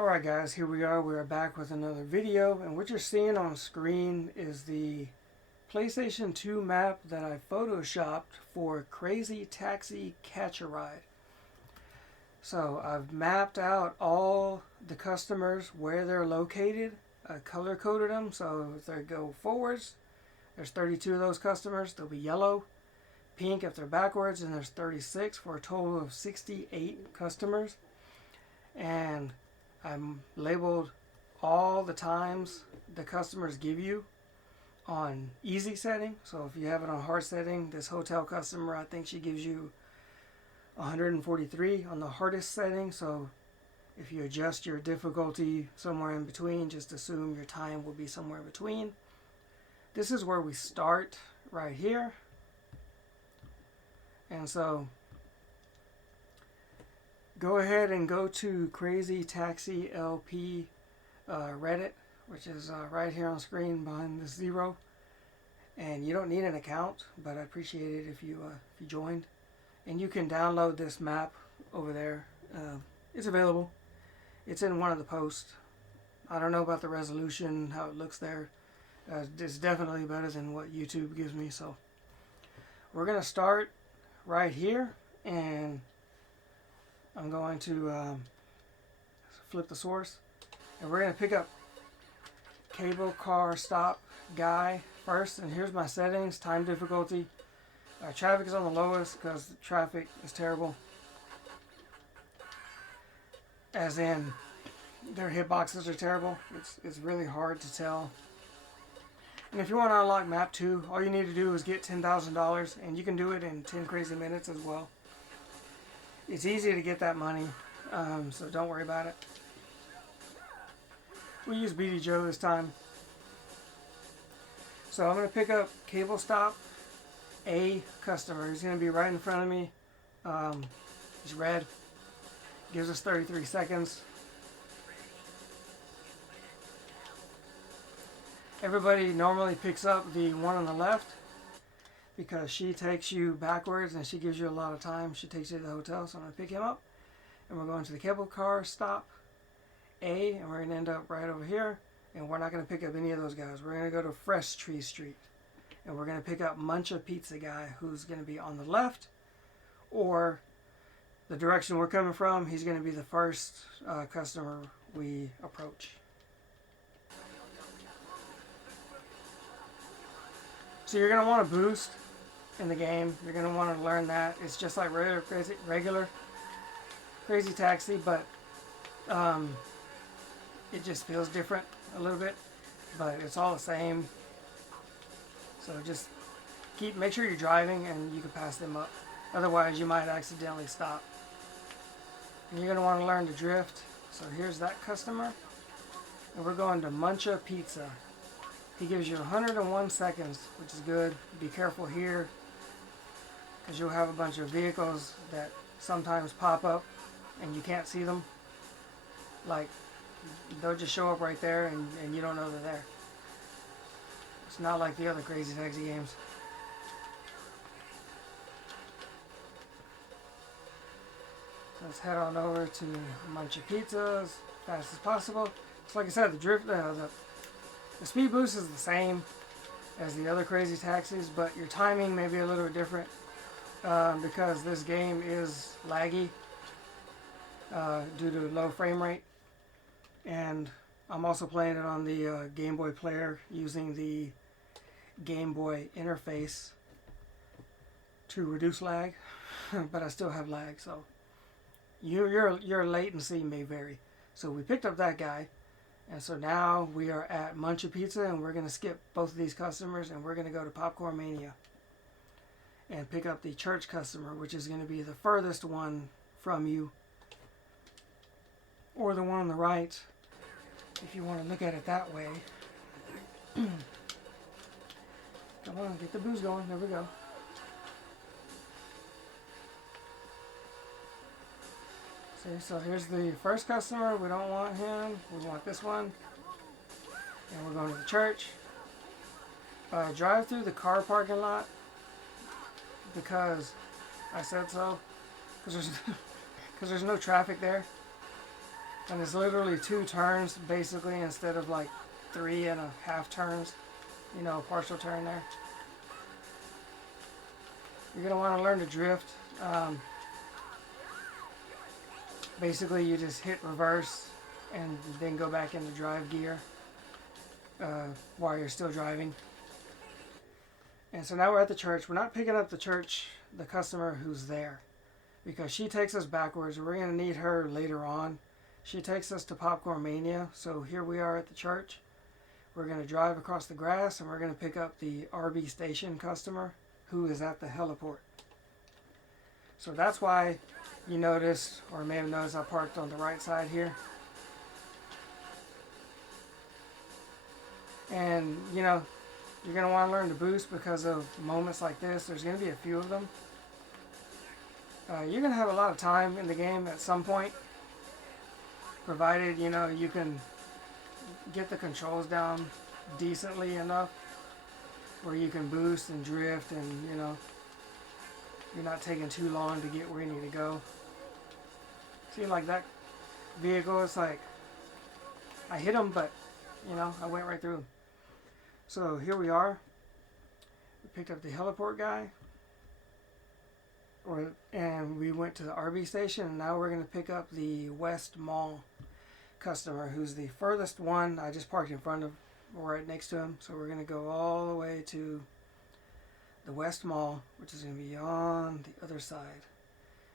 Alright guys, here we are. We are back with another video, and what you're seeing on screen is the PlayStation 2 map that I photoshopped for Crazy Taxi Catch-A-Ride. So I've mapped out all the customers where they're located. I color coded them, so if they go forwards, there's 32 of those customers, they'll be yellow. Pink if they're backwards, and there's 36 for a total of 68 customers. And I'm labeled all the times the customers give you on easy setting. So if you have it on hard setting, this hotel customer, I think she gives you 143 on the hardest setting. So if you adjust your difficulty somewhere in between, just assume your time will be somewhere in between. This is where we start right here. And so go ahead and go to Crazy Taxi LP Reddit, which is right here on screen behind this 0. And you don't need an account, but I appreciate it if you joined. And you can download this map over there. It's available. It's in one of the posts. I don't know about the resolution, how it looks there. It's definitely better than what YouTube gives me. So we're going to start right here, and I'm going to flip the source, and we're going to pick up cable car stop guy first. And here's my settings: time difficulty, traffic is on the lowest because the traffic is terrible, as in their hitboxes are terrible. It's really hard to tell. And if you want to unlock map 2, all you need to do is get $10,000, and you can do it in 10 crazy minutes as well. It's easy to get that money, so don't worry about it. We use BD Joe this time. So I'm going to pick up cable stop A customer. He's going to be right in front of me. He's red. Gives us 33 seconds. Everybody normally picks up the one on the left because she takes you backwards and she gives you a lot of time. She takes you to the hotel, so I'm going to pick him up. And we're going to the cable car stop A, and we're going to end up right over here. And we're not going to pick up any of those guys. We're going to go to Fresh Tree Street. And we're going to pick up Muncha Pizza guy, who's going to be on the left, or the direction we're coming from. He's going to be the first customer we approach. So you're going to want to boost in the game. You're going to want to learn that. It's just like regular Crazy Taxi, but it just feels different a little bit, but it's all the same. So just make sure you're driving and you can pass them up. Otherwise you might accidentally stop. And you're going to want to learn to drift. So here's that customer. And we're going to Muncha Pizza. He gives you 101 seconds, which is good. Be careful here, because you'll have a bunch of vehicles that sometimes pop up and you can't see them. Like, they'll just show up right there and you don't know they're there. It's not like the other Crazy Taxi games. So let's head on over to Muncha Pizza as fast as possible. So like I said, the speed boost is the same as the other Crazy Taxis, but your timing may be a little bit different because this game is laggy due to low frame rate. And I'm also playing it on the Game Boy player using the Game Boy interface to reduce lag, but I still have lag, so your latency may vary. So we picked up that guy. And so now we are at Muncha Pizza, and we're going to skip both of these customers, and we're going to go to Popcorn Mania and pick up the church customer, which is going to be the furthest one from you, or the one on the right, if you want to look at it that way. Come on, get the booze going. There we go. See, so here's the first customer. We don't want him. We want this one. And we're going to the church. Drive through the car parking lot because I said so. Because there's no traffic there. And it's literally 2 turns basically instead of like 3.5 turns. You know, a partial turn there. You're going to want to learn to drift. Basically, you just hit reverse and then go back into drive gear while you're still driving. And so now we're at the church. We're not picking up the customer who's there, because she takes us backwards. We're going to need her later on. She takes us to Popcorn Mania. So here we are at the church. We're going to drive across the grass and we're going to pick up the RB station customer who is at the heliport. So that's why you noticed, or may have noticed, I parked on the right side here. And, you know, you're going to want to learn to boost because of moments like this. There's going to be a few of them. You're going to have a lot of time in the game at some point, provided, you know, you can get the controls down decently enough where you can boost and drift and, you know, you're not taking too long to get where you need to go. See, like that vehicle, it's like I hit him, but, you know, I went right through him. So here we are. We picked up the heliport guy, and we went to the RB station, and now we're going to pick up the West Mall customer, who's the furthest one. I just parked in front of, or right next to him. So we're going to go all the way to the West Mall, which is going to be on the other side.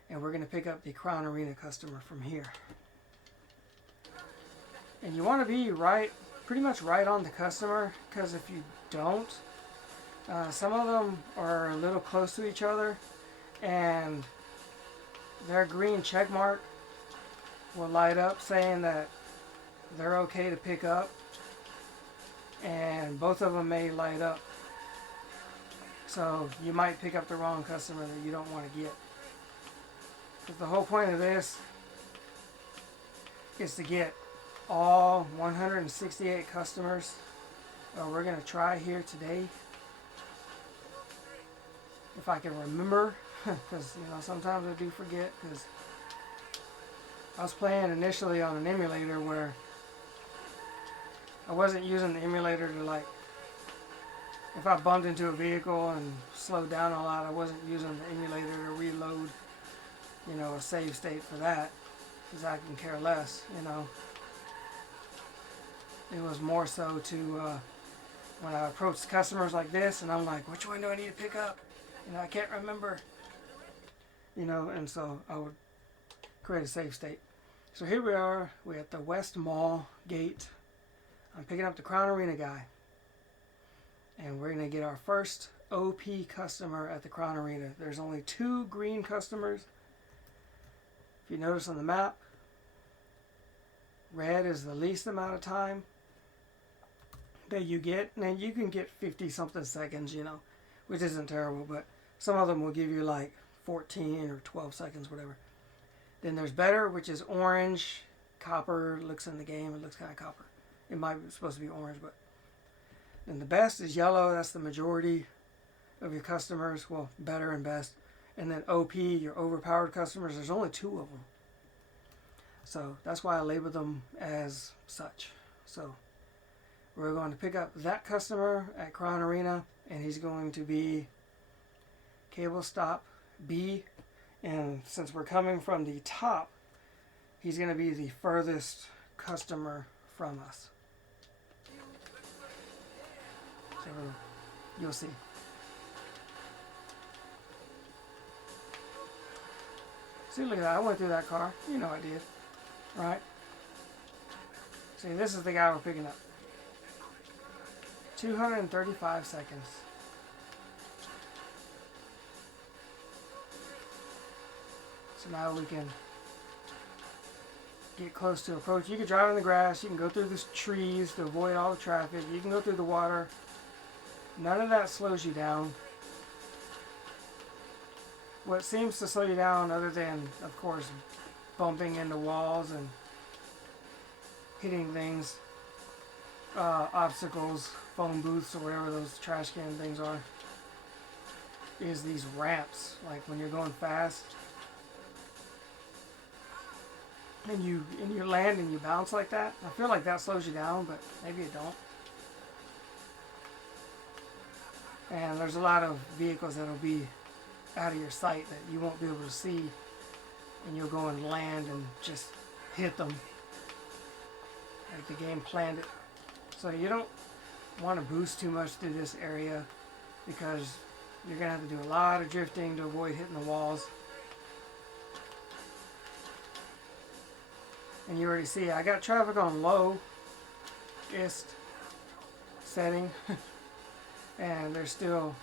And we're going to pick up the Crown Arena customer from here. And you want to be pretty much right on the customer, because if you don't, some of them are a little close to each other, and their green check mark will light up saying that they're okay to pick up, and both of them may light up. So you might pick up the wrong customer that you don't want to get. Because the whole point of this is to get all 168 customers. We're going to try here today. If I can remember, because, you know, sometimes I do forget, because I was playing initially on an emulator where I wasn't using the emulator to, like, if I bumped into a vehicle and slowed down a lot, I wasn't using the emulator to reload, you know, a save state for that, because I can care less, you know. It was more so to when I approached customers like this and I'm like, which one do I need to pick up? You know, I can't remember. You know, and so I would create a save state. So here we are. We're at the West Mall gate. I'm picking up the Crown Arena guy. And we're going to get our first OP customer at the Crown Arena. There's only 2 green customers. If you notice on the map, red is the least amount of time that you get. And you can get 50 something seconds, you know, which isn't terrible, but some of them will give you like 14 or 12 seconds, whatever. Then there's better, which is orange. Copper looks in the game, it looks kind of copper. It might be supposed to be orange, but then the best is yellow. That's the majority of your customers. Well, better and best. And then OP, your overpowered customers, there's only 2 of them. So that's why I labeled them as such. So we're going to pick up that customer at Crown Arena, and he's going to be cable stop B. And since we're coming from the top, he's going to be the furthest customer from us. So you'll see. See, look at that. I went through that car. You know I did. Right? See, this is the guy we're picking up. 235 seconds. So now we can get close to approach. You can drive in the grass. You can go through the trees to avoid all the traffic. You can go through the water. None of that slows you down. What seems to slow you down, other than, of course, bumping into walls and hitting things, obstacles, phone booths, or whatever those trash can things are, is these ramps. Like when you're going fast, and you land and you bounce like that. I feel like that slows you down, but maybe it don't. And there's a lot of vehicles that'll be out of your sight that you won't be able to see, and you'll go and land and just hit them like the game planned it. So you don't want to boost too much through this area because you're going to have to do a lot of drifting to avoid hitting the walls. And you already see I got traffic on lowest setting and there's still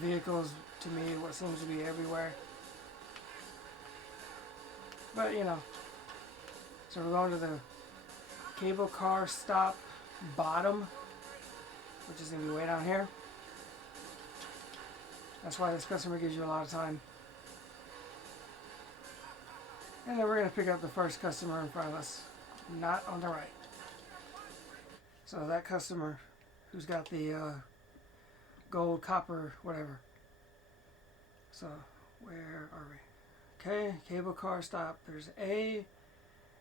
vehicles to me what seems to be everywhere. But you know, so we're going to the cable car stop bottom, which is going to be way down here. That's why this customer gives you a lot of time. And then we're going to pick up the first customer in front of us, not on the right. So that customer who's got the gold, copper, whatever. So where are we? Okay, cable car stop. There's A,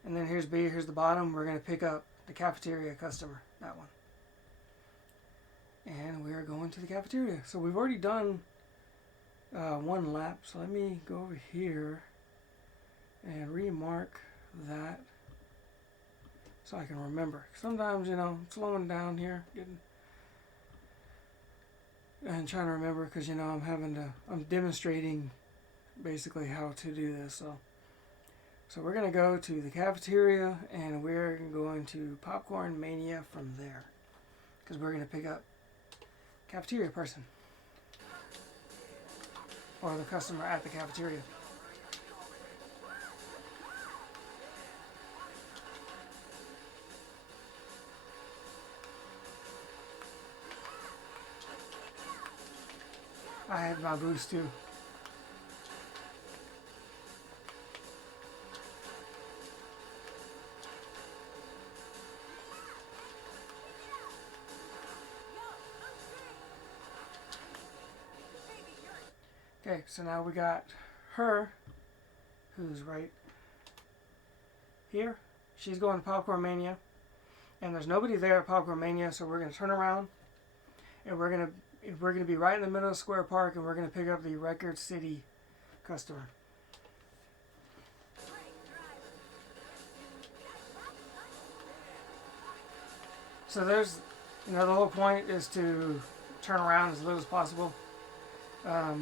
and then here's B. Here's the bottom. We're going to pick up the cafeteria customer, that one. And we are going to the cafeteria. So we've already done one lap. So let me go over here and remark that so I can remember. Sometimes, you know, slowing down here, and trying to remember because, you know, I'm demonstrating basically how to do this. So we're going to go to the cafeteria and we're going to Popcorn Mania from there because we're going to pick up cafeteria person or the customer at the cafeteria. I had my boost too. Okay, so now we got her, who's right here. She's going to Popcorn Mania, and there's nobody there at Popcorn Mania, so we're going to turn around, and we're going to be right in the middle of Square Park, and we're going to pick up the Record City customer. So there's, you know, the whole point is to turn around as little as possible,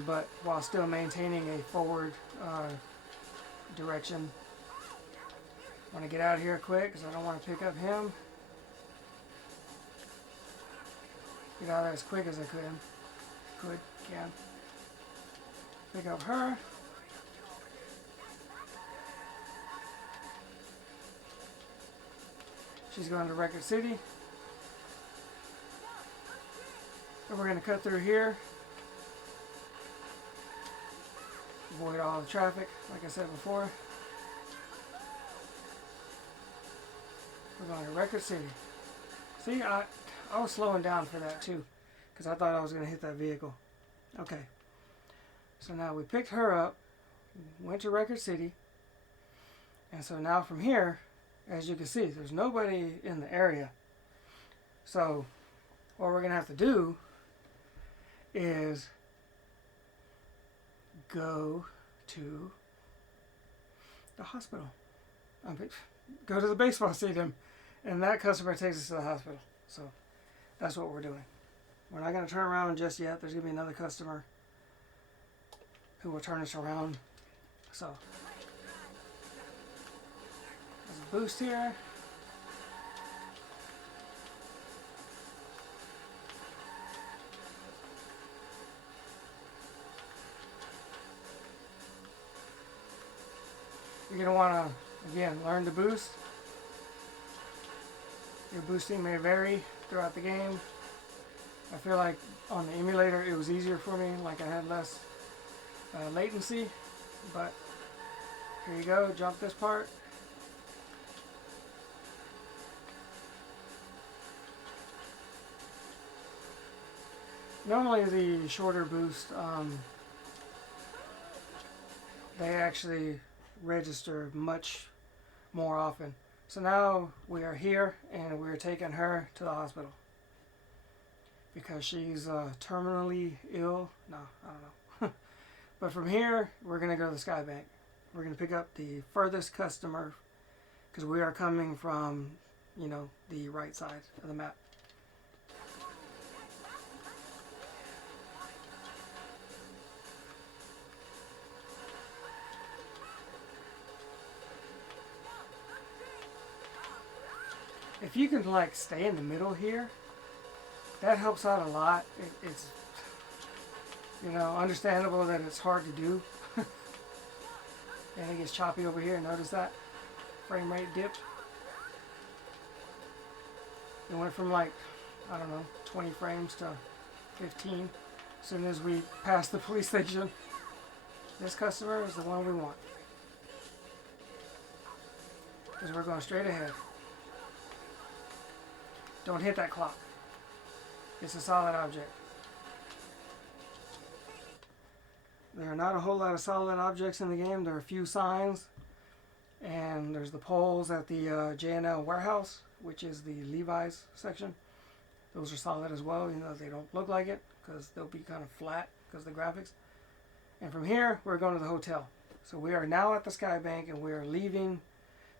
but while still maintaining a forward direction. I want to get out of here quick because I don't want to pick up him. Get out of there as quick as I can. Pick up her. She's going to Record City. And we're going to cut through here. Avoid all the traffic, like I said before. We're going to Record City. See, I was slowing down for that too, because I thought I was going to hit that vehicle. Okay. So now we picked her up, went to Record City, and so now from here, as you can see, there's nobody in the area. So what we're going to have to do is go to the hospital. Go to the baseball stadium, and that customer takes us to the hospital. So that's what we're doing. We're not going to turn around just yet. There's going to be another customer who will turn us around. So there's a boost here. You're going to want to, again, learn to boost. Your boosting may vary throughout the game. I feel like on the emulator it was easier for me, like I had less latency, but here you go, jump this part. Normally the shorter boost, they actually register much more often. So now we are here and we're taking her to the hospital because she's terminally ill. No, I don't know. But from here, we're going to go to the Skybank. We're going to pick up the furthest customer because we are coming from, you know, the right side of the map. If you can like stay in the middle here, that helps out a lot. It's, you know, understandable that it's hard to do. And it gets choppy over here. Notice that frame rate dipped. It went from like, I don't know, 20 frames to 15 as soon as we passed the police station. This customer is the one we want because we're going straight ahead. Don't hit that clock. It's a solid object. There are not a whole lot of solid objects in the game. There are a few signs. And there's the poles at the J&L warehouse, which is the Levi's section. Those are solid as well, even though they don't look like it, because they'll be kind of flat because of the graphics. And from here, we're going to the hotel. So we are now at the Skybank, and we are leaving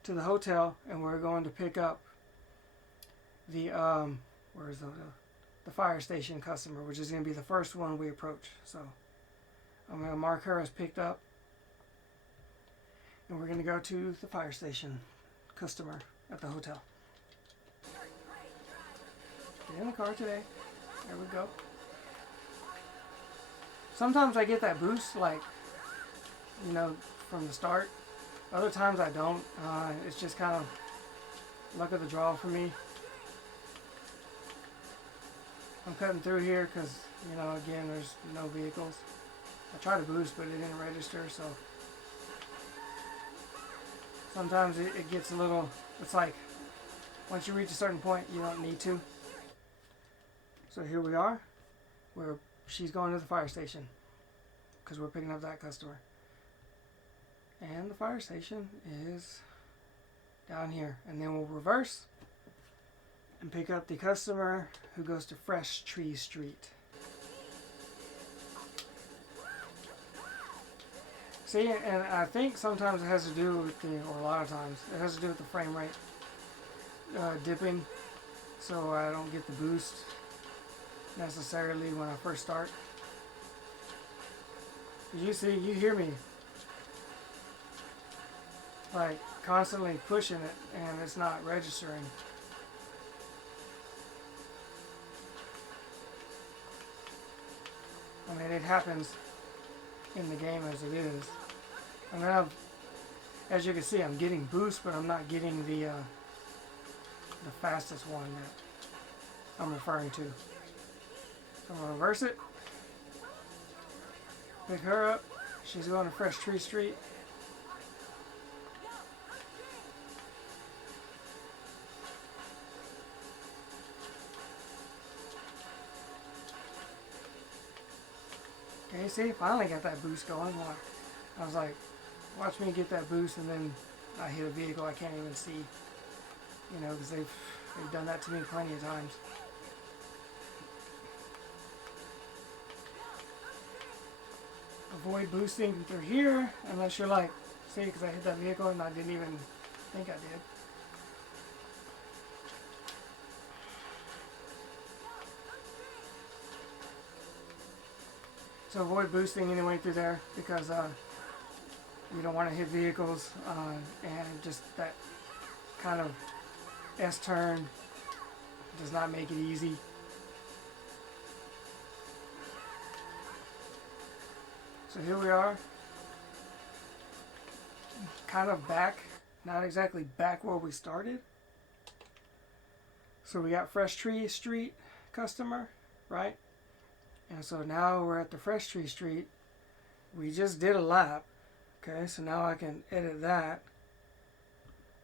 to the hotel, and we're going to pick up the where's the fire station customer, which is going to be the first one we approach. So I'm going to mark her as picked up, and we're going to go to the fire station customer at the hotel. Get in the car today. There we go. Sometimes I get that boost, like, you know, from the start. Other times I don't. It's just kind of luck of the draw for me. I'm cutting through here because, you know, again, there's no vehicles. I tried to boost, but it didn't register, so sometimes it gets a little, it's like, once you reach a certain point, you don't need to. So here we are. She's going to the fire station because we're picking up that customer. And the fire station is down here. And then we'll reverse and pick up the customer who goes to Fresh Tree Street. See, and I think sometimes it has to do with or a lot of times, it has to do with the frame rate dipping, so I don't get the boost necessarily when I first start. You see, you hear me like constantly pushing it and it's not registering. I mean, it happens in the game as it is. I mean, as you can see, I'm getting boost, but I'm not getting the fastest one that I'm referring to. So I'm going to reverse it. Pick her up. She's going to Fresh Tree Street. Okay, see, finally got that boost going. I was like, watch me get that boost, and then I hit a vehicle I can't even see. You know, because they've done that to me plenty of times. Avoid boosting through here unless you're like, see, because I hit that vehicle and I didn't even think I did. So avoid boosting anyway through there because you don't want to hit vehicles and just that kind of S-turn does not make it easy. So here we are, kind of back, not exactly back where we started. So we got Fresh Tree Street customer, right? And so now we're at the Fresh Tree Street. We just did a lap. Okay, so now I can edit that.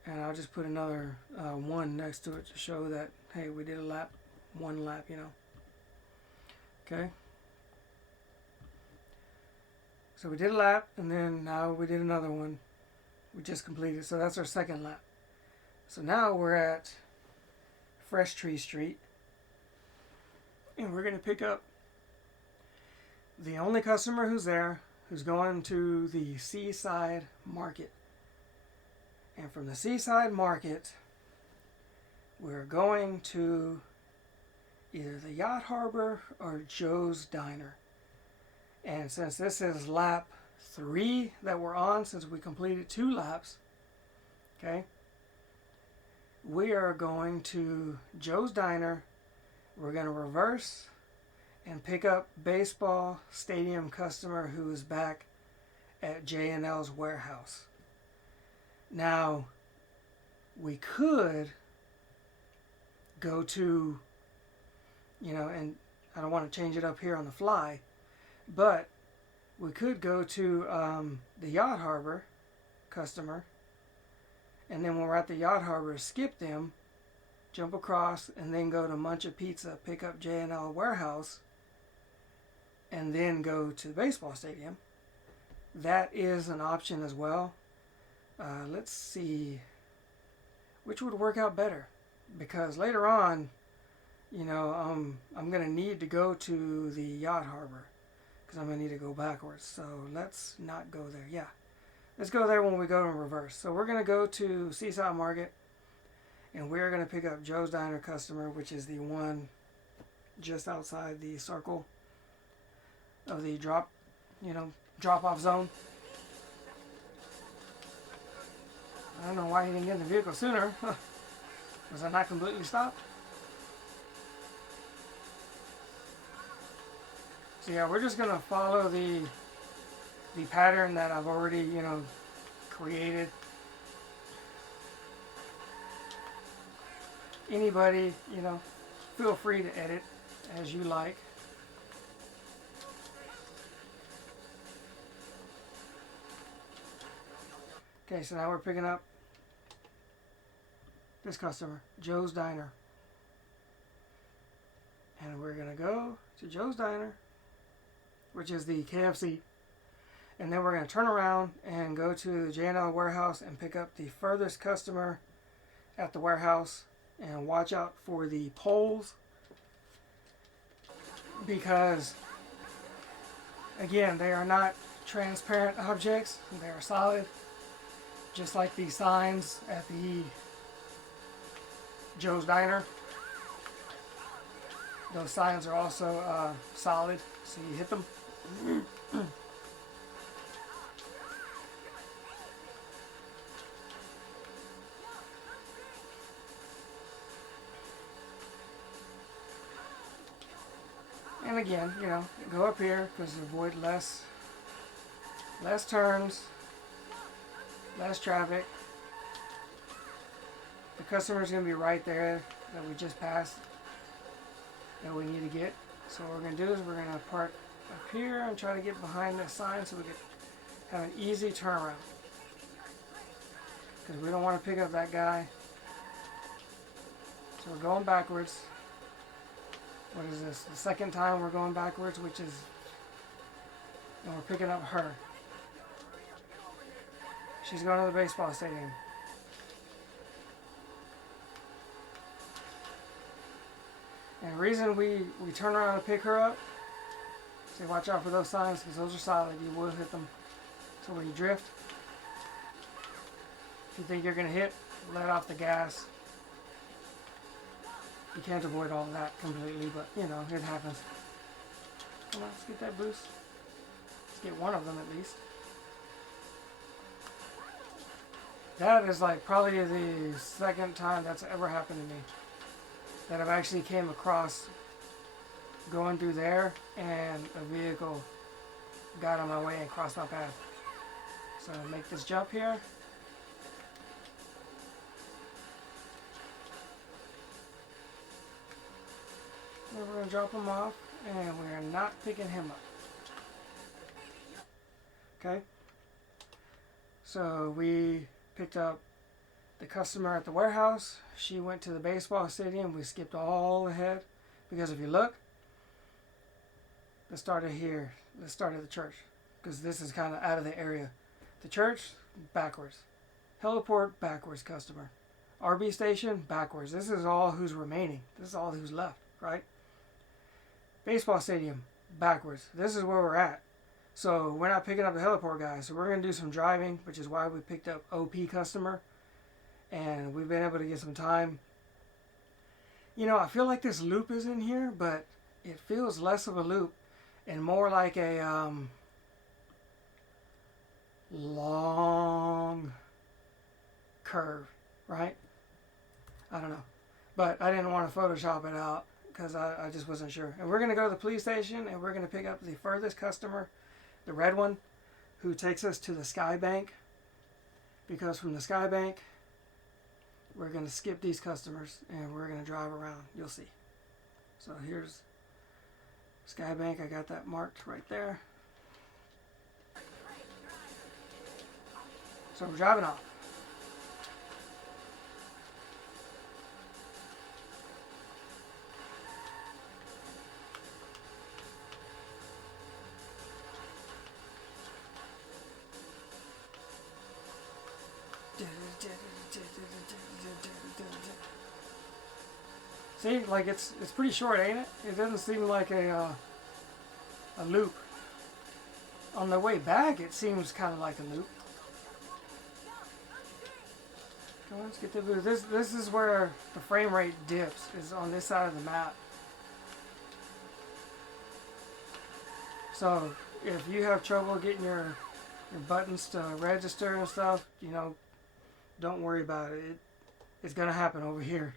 And I'll just put another 1 next to it to show that, hey, we did a lap, 1 lap, you know. Okay. So we did a lap, and then now we did another one. we just completed. So that's our second lap. So now we're at Fresh Tree Street, and we're going to pick up the only customer who's there, who's going to the Seaside Market. And from the Seaside Market, we're going to either the Yacht Harbor or Joe's Diner. And since this is lap 3 that we're on, since we completed 2 laps, okay, we are going to Joe's Diner. We're going to reverse and pick up baseball stadium customer who is back at J&L's warehouse. Now, we could go to, and I don't want to change it up here on the fly, but we could go to the Yacht Harbor customer, and then when we're at the Yacht Harbor, skip them, jump across, and then go to Munch a Pizza, pick up J&L warehouse, and then go to the baseball stadium. That is an option as well. Let's see which would work out better, because later on, I'm going to need to go to the Yacht Harbor because I'm going to need to go backwards. So let's not go there. Yeah, let's go there when we go in reverse. So we're going to go to Seaside Market, and we're going to pick up Joe's Diner customer, which is the one just outside the circle of the drop-off zone. I don't know why he didn't get in the vehicle sooner. Was I not completely stopped? So yeah, we're just gonna follow the pattern that I've already, created. Anybody, feel free to edit as you like. Okay, so now we're picking up this customer, Joe's Diner. And we're going to go to Joe's Diner, which is the KFC. And then we're going to turn around and go to the J&L warehouse and pick up the furthest customer at the warehouse. And watch out for the poles, because, again, they are not transparent objects. They are solid. Just like the signs at the Joe's Diner. Those signs are also solid, so you hit them. And again, go up here because avoid less turns. Less traffic. The customer's going to be right there that we just passed that we need to get. So what we're going to do is we're going to park up here and try to get behind this sign so we can have an easy turnaround. Because we don't want to pick up that guy. So we're going backwards. What is this? The second time we're going backwards, and we're picking up her. She's going to the baseball stadium. And the reason we turn around and pick her up, so watch out for those signs because those are solid. You will hit them. So when you drift, if you think you're going to hit, let off the gas. You can't avoid all that completely, but it happens. Come on, let's get that boost. Let's get one of them at least. That is probably the second time that's ever happened to me. That I've actually came across going through there and a vehicle got on my way and crossed my path. So make this jump here. And we're going to drop him off, and we're not picking him up. Okay? So we picked up the customer at the warehouse. She went to the baseball stadium. We skipped all ahead because if you look, let's start it here. Let's start at the church because this is kind of out of the area. The church, backwards. Heliport, backwards customer. RB station, backwards. This is all who's remaining. This is all who's left, right? Baseball stadium, backwards. This is where we're at. So we're not picking up the heliport guys. So we're going to do some driving, which is why we picked up OP customer. And we've been able to get some time. You know, I feel like this loop is in here, but it feels less of a loop and more like a long curve, right? I don't know. But I didn't want to Photoshop it out because I just wasn't sure. And we're going to go to the police station and we're going to pick up the furthest customer, the red one, who takes us to the Sky Bank. Because from the Sky Bank, we're going to skip these customers and we're going to drive around. You'll see. So here's Sky Bank. I got that marked right there. So we're driving off. See, like it's pretty short, ain't it? It doesn't seem like a loop. On the way back, it seems kind of like a loop. Come on, let's get to this is where the frame rate dips, is on this side of the map. So if you have trouble getting your buttons to register and stuff, you know, don't worry about it. It's gonna happen over here.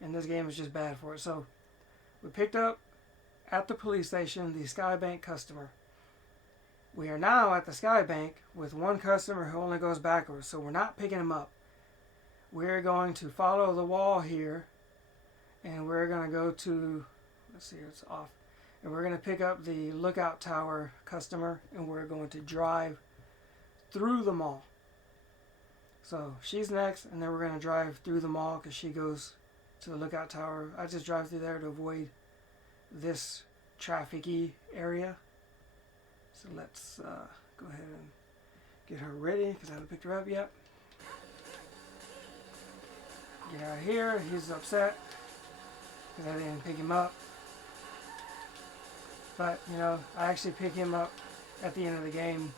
And this game is just bad for it. So we picked up at the police station the Sky Bank customer. We are now at the Sky Bank with one customer who only goes backwards. So we're not picking him up. We're going to follow the wall here. And we're going to go to, let's see, it's off. And we're going to pick up the lookout tower customer. And we're going to drive through the mall. So she's next. And then we're going to drive through the mall because she goes to the lookout tower. I just drive through there to avoid this traffic-y area. So let's go ahead and get her ready because I haven't picked her up yet. Get out of here. He's upset because I didn't pick him up. But, you know, I actually pick him up at the end of the game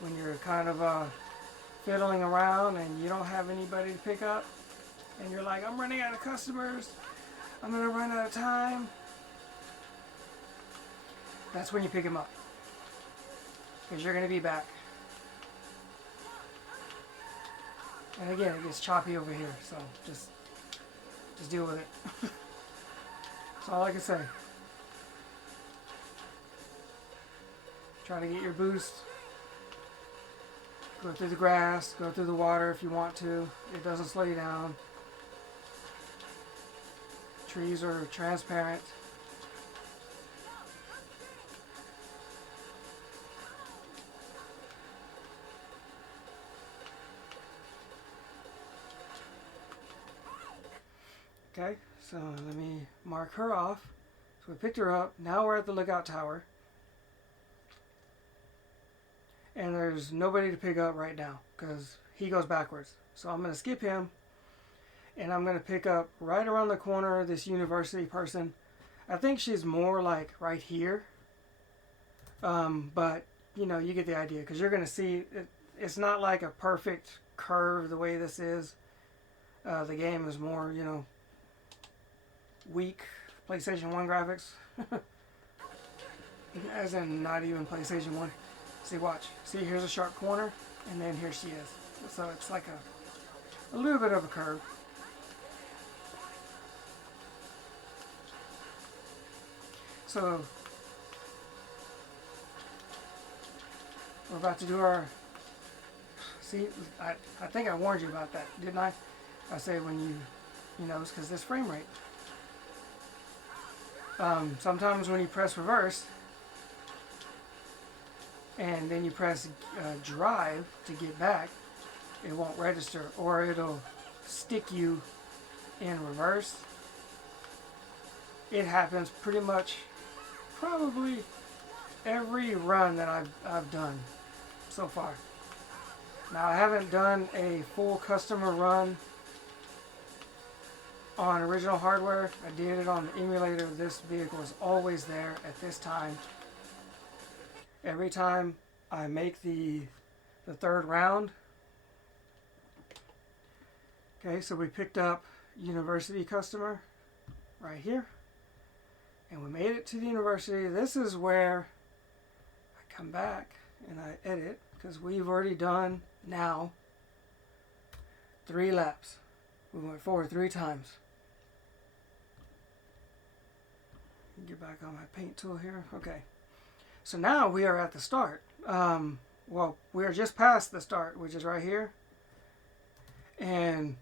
when you're kind of fiddling around and you don't have anybody to pick up. And you're like, I'm running out of customers. I'm going to run out of time. That's when you pick him up. Because you're going to be back. And again, it gets choppy over here. So just deal with it. That's all I can say. Try to get your boost. Go through the grass. Go through the water if you want to. It doesn't slow you down. Trees are transparent. Okay, so let me mark her off. So we picked her up. Now we're at the lookout tower. And there's nobody to pick up right now because he goes backwards. So I'm going to skip him. And I'm going to pick up right around the corner this university person. I think she's more like right here. But, you know, you get the idea. Because you're going to see, it's not like a perfect curve the way this is. The game is more, you know, weak PlayStation 1 graphics. As in not even PlayStation 1. See, watch. See, here's a sharp corner. And then here she is. So it's like a little bit of a curve. So, we're about to do our, see, I think I warned you about that, didn't I? I say when you know, it's because this frame rate. Sometimes when you press reverse, and then you press drive to get back, it won't register, or it'll stick you in reverse. It happens pretty much probably every run that I've done so far. Now I haven't done a full customer run on original hardware. I did it on the emulator. This vehicle is always there at this time. Every time I make the third round. Okay, so we picked up university customer right here. And we made it to the university. This is where I come back and I edit, because we've already done now 3 laps. We went forward 3 times. Get back on my paint tool here. Okay. So now we are at the start. Well, we are just past the start, which is right here. And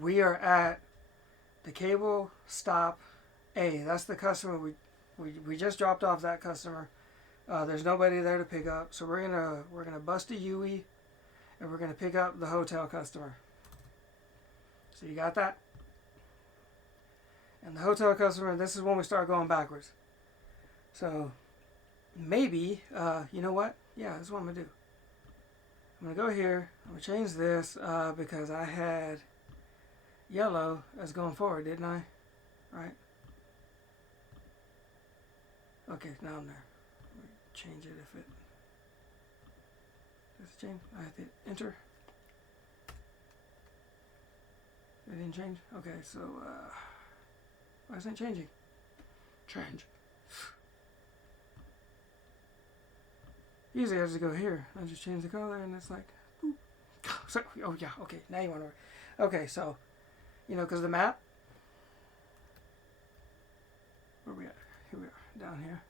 we are at the cable stop A. That's the customer we just dropped off that customer. There's nobody there to pick up, so we're gonna bust a UE, and we're gonna pick up the hotel customer. So you got that? And the hotel customer, this is when we start going backwards. So maybe, you know what? Yeah, this is what I'm gonna do. I'm gonna go here. I'm gonna change this because I had yellow as going forward, didn't I? Right. Okay, now I'm there. Change it if it does it change. I have to enter. It didn't change. Okay, so why isn't it changing? Change. Usually I just go here. I just change the color and it's like, ooh. So, oh yeah, okay. Now you want to. Okay, so you know, because the map. Where we at? Here we are, down here.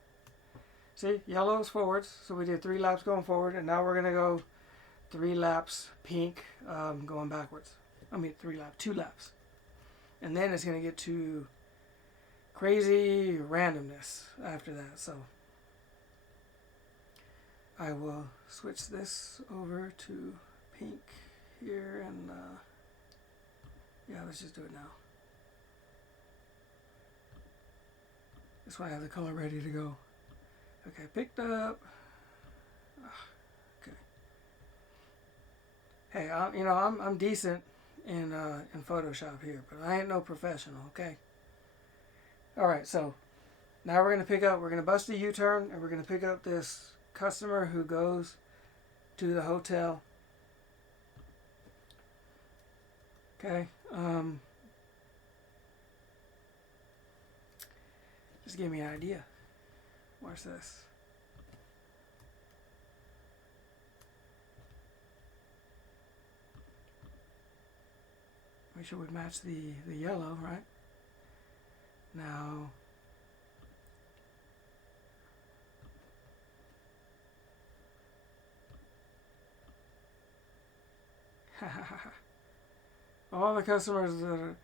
See, yellow is forwards, so we did 3 laps going forward, and now we're gonna go 3 laps pink, going backwards. I mean 2 laps, and then it's gonna get to crazy randomness after that. So I will switch this over to pink here, and yeah, let's just do it now. This way I have the color ready to go. Okay, picked up. Okay. Hey, I'm decent in Photoshop here, but I ain't no professional. Okay. All right, so now we're gonna bust a U-turn, and we're gonna pick up this customer who goes to the hotel. Okay. Just give me an idea. Watch this. Make sure we match the yellow, right? Now, all the customers that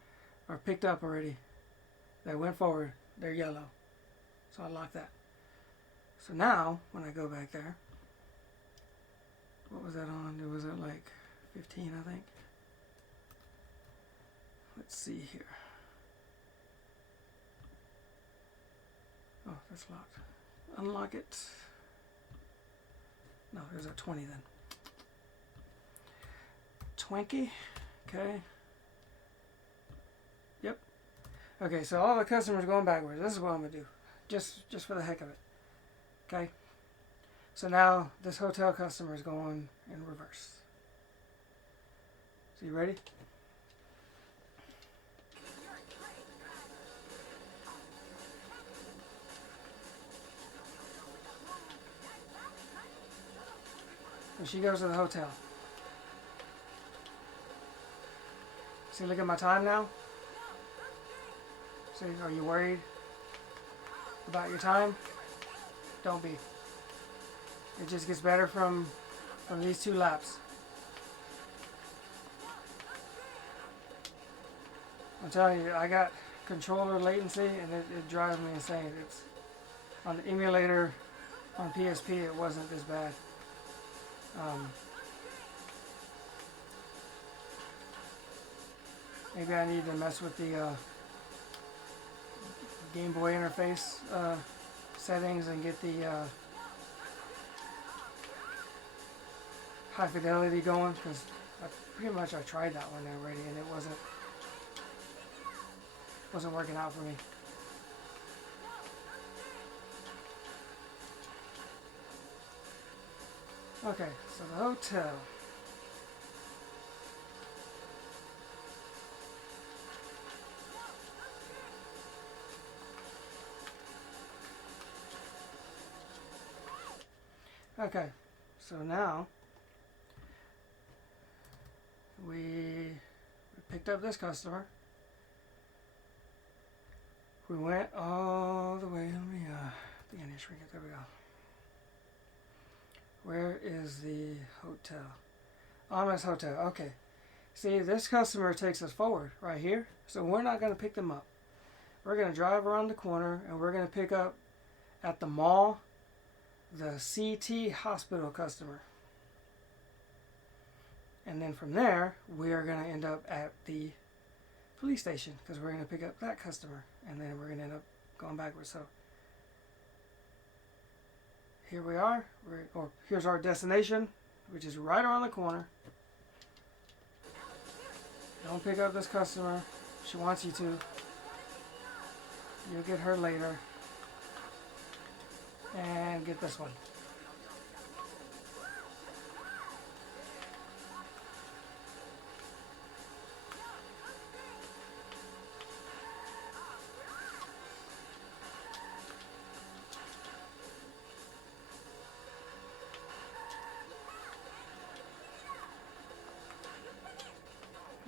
are picked up already, that went forward, they're yellow. So I lock that. So now, when I go back there, what was that on? It was at like 15, I think. Let's see here. Oh, that's locked. Unlock it. No, it was at 20 then. 20. Okay. Yep. Okay, so all the customers going backwards. This is what I'm gonna do, just for the heck of it. Okay. So now this hotel customer is going in reverse. So you ready? And she goes to the hotel. See, look at my time now. See, are you worried about your time? Don't be. It just gets better from these 2 laps. I'm telling you, I got controller latency, and it drives me insane. It's on the emulator on PSP. It wasn't this bad. Maybe I need to mess with the GameBoy interface settings and get the high fidelity going, because pretty much I tried that one already and it wasn't working out for me. Okay, so the hotel. Okay, so now we picked up this customer. We went all the way. Let me begin to shrink it. There we go. Where is the hotel? Honest Hotel. Okay. See, this customer takes us forward right here. So we're not going to pick them up. We're going to drive around the corner and we're going to pick up at the mall the CT hospital customer. And then from there, we are going to end up at the police station because we're going to pick up that customer. And then we're going to end up going backwards. So here we are. Here's our destination, which is right around the corner. Don't pick up this customer. She wants you to. You'll get her later. And get this one.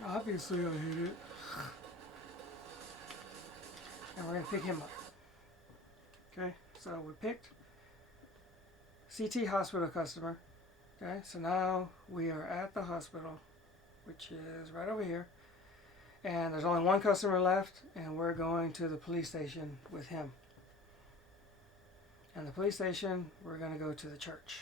Obviously I hate it. And we're going to pick him up. Okay, so we picked CT hospital customer. Okay, so now we are at the hospital, which is right over here. And there's only one customer left, and we're going to the police station with him. And the police station, we're going to go to the church.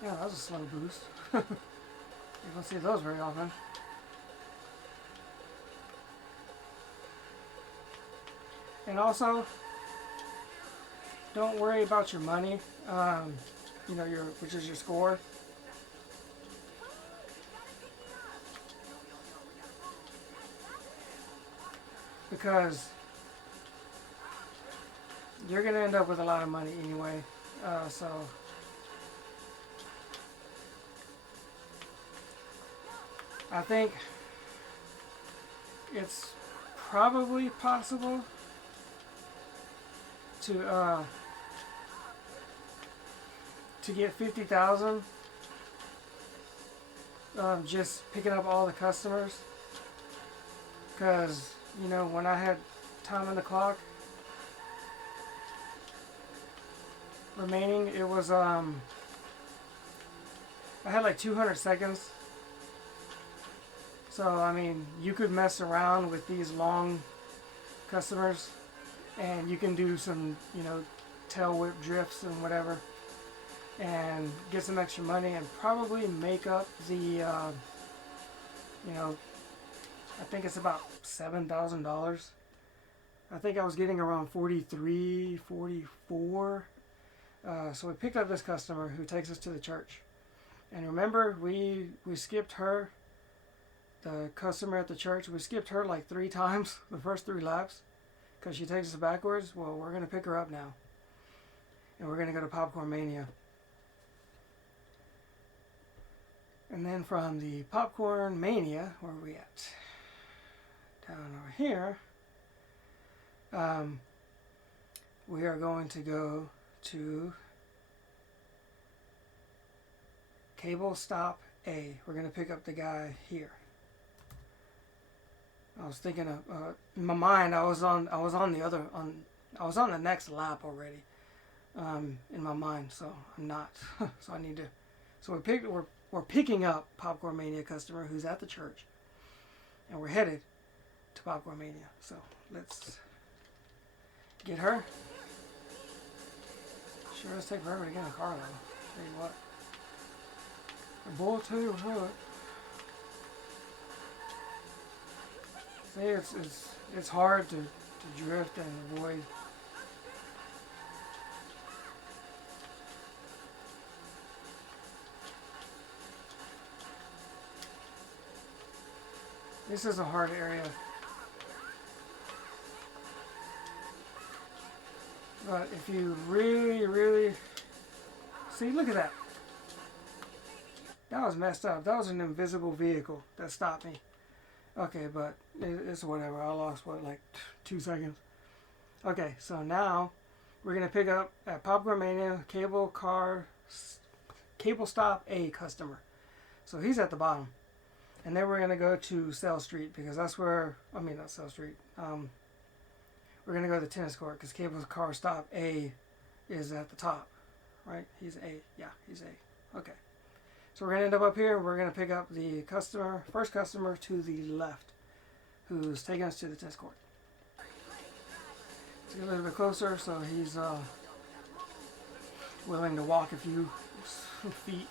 Yeah, that was a slow boost. You don't see those very often. And also, don't worry about your money. You know, which is your score. Because you're gonna end up with a lot of money anyway. So. I think it's probably possible to get 50,000 just picking up all the customers, because you know when I had time on the clock remaining, it was I had like 200 seconds. So, I mean, you could mess around with these long customers and you can do some, you know, tail whip drifts and whatever and get some extra money and probably make up the, you know, I think it's about $7,000. I think I was getting around 43, 44. So we picked up this customer who takes us to the church. And remember, we skipped her. The customer at the church, we skipped her like 3 times the first 3 laps because she takes us backwards. Well, we're going to pick her up now. And we're going to go to Popcorn Mania. And then from the Popcorn Mania, where are we at? Down over here. We are going to go to Cable Stop A. We're going to pick up the guy here. I was thinking of in my mind. I was on the next lap already in my mind. So I'm not. So I need to. So we're picking up Popcorn Mania customer who's at the church, and we're headed to Popcorn Mania. So let's get her. Sure does take forever to get in a car though. Tell you what. Boy, tell you what. See, it's hard to drift and avoid. This is a hard area. But if you really see, look at that. That was messed up. That was an invisible vehicle that stopped me. Okay, but it's whatever. I lost, what, like 2 seconds? Okay, so now we're going to pick up at PairaGamers cable stop A customer. So he's at the bottom. And then we're going to go to Cell Street because that's where, I mean not Cell Street. We're going to go to the tennis court because cable car stop A is at the top. Right? He's A. Yeah, he's A. Okay. So we're going to end up here. We're going to pick up the customer, first customer to the left, who's taking us to the tennis court. Let's get a little bit closer so he's willing to walk a few feet.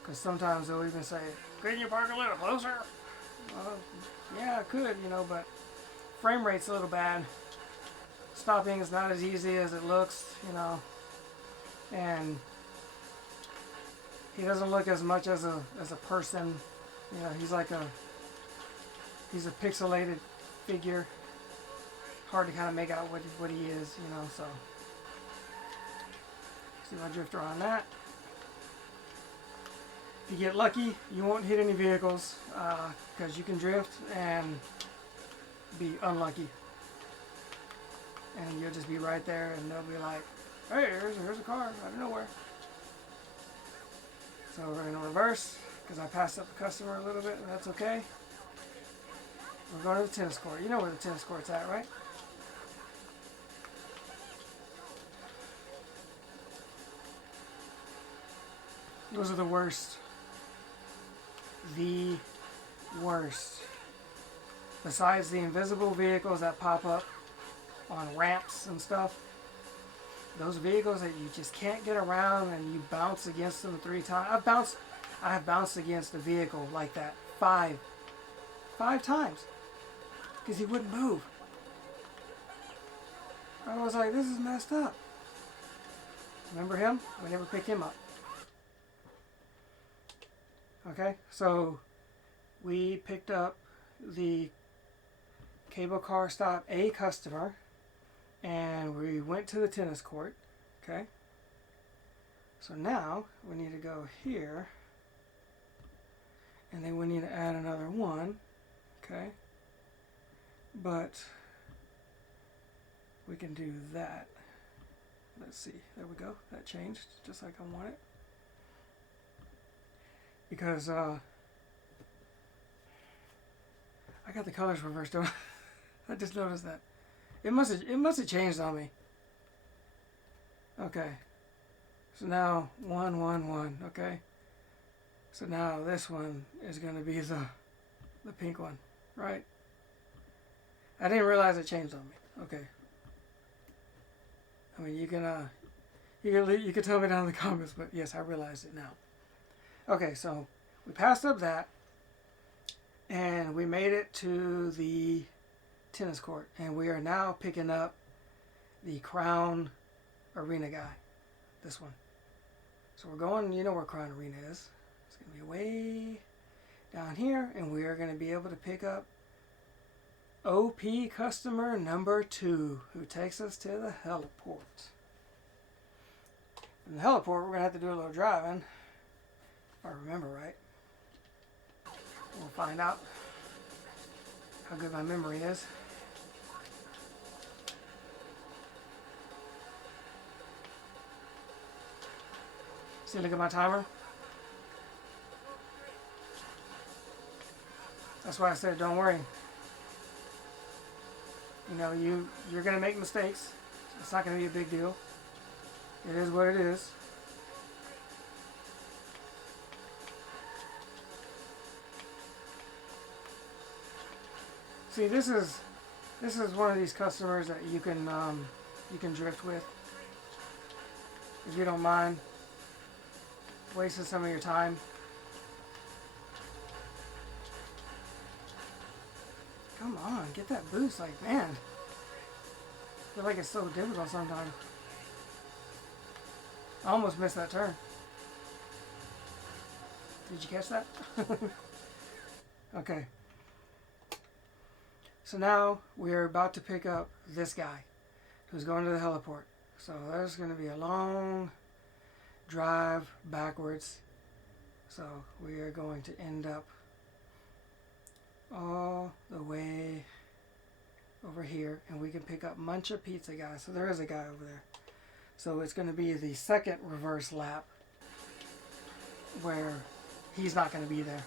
Because sometimes they'll even say, "Couldn't you park a little closer?" Yeah, I could, you know, but frame rate's a little bad. Stopping is not as easy as it looks, you know, and he doesn't look as much as a person. You know, he's a pixelated figure. Hard to kind of make out what he is, you know. So see my drifter on that. If you get lucky, you won't hit any vehicles because you can drift and be unlucky, and you'll just be right there, and they'll be like, "Hey, here's a car out of nowhere." So we're going to reverse because I passed up the customer a little bit, and that's okay. We're going to the tennis court. You know where the tennis court's at, right? Those are the worst. The worst. Besides the invisible vehicles that pop up on ramps and stuff, those vehicles that you just can't get around and you bounce against them 3 times. I have bounced against a vehicle like that 5 times because he wouldn't move. I was like, this is messed up. Remember him? We never picked him up. Okay, so we picked up the cable car stop A customer and we went to the tennis court. Okay, so now we need to go here and then we need to add another one. Okay, but we can do that. Let's see, there we go. That changed just like I want it. Because I got the colors reversed. I just noticed that. It must have changed on me. Okay. So now 1, 1, 1. Okay. So now this one is going to be the pink one, right? I didn't realize it changed on me. Okay. I mean, you can tell me down in the comments, but yes, I realized it now. Okay, so we passed up that, and we made it to the tennis court, and we are now picking up the Crown Arena guy, this one. So we're going, you know where Crown Arena is. It's going to be way down here, and we are going to be able to pick up OP customer number 2, who takes us to the heliport. From the heliport, we're going to have to do a little driving. If I remember right. We'll find out how good my memory is. See, look at my timer. That's why I said don't worry. You know, you're going to make mistakes. It's not going to be a big deal. It is what it is. See, this is one of these customers that you can drift with if you don't mind wasting some of your time. Come on, get that boost. Like, man. I feel like it's so difficult sometimes. I almost missed that turn. Did you catch that? Okay. So now we're about to pick up this guy who's going to the heliport. So there's going to be a long drive backwards. So we are going to end up all the way over here, and we can pick up Muncha Pizza guy. So there is a guy over there. So it's going to be the second reverse lap where he's not going to be there.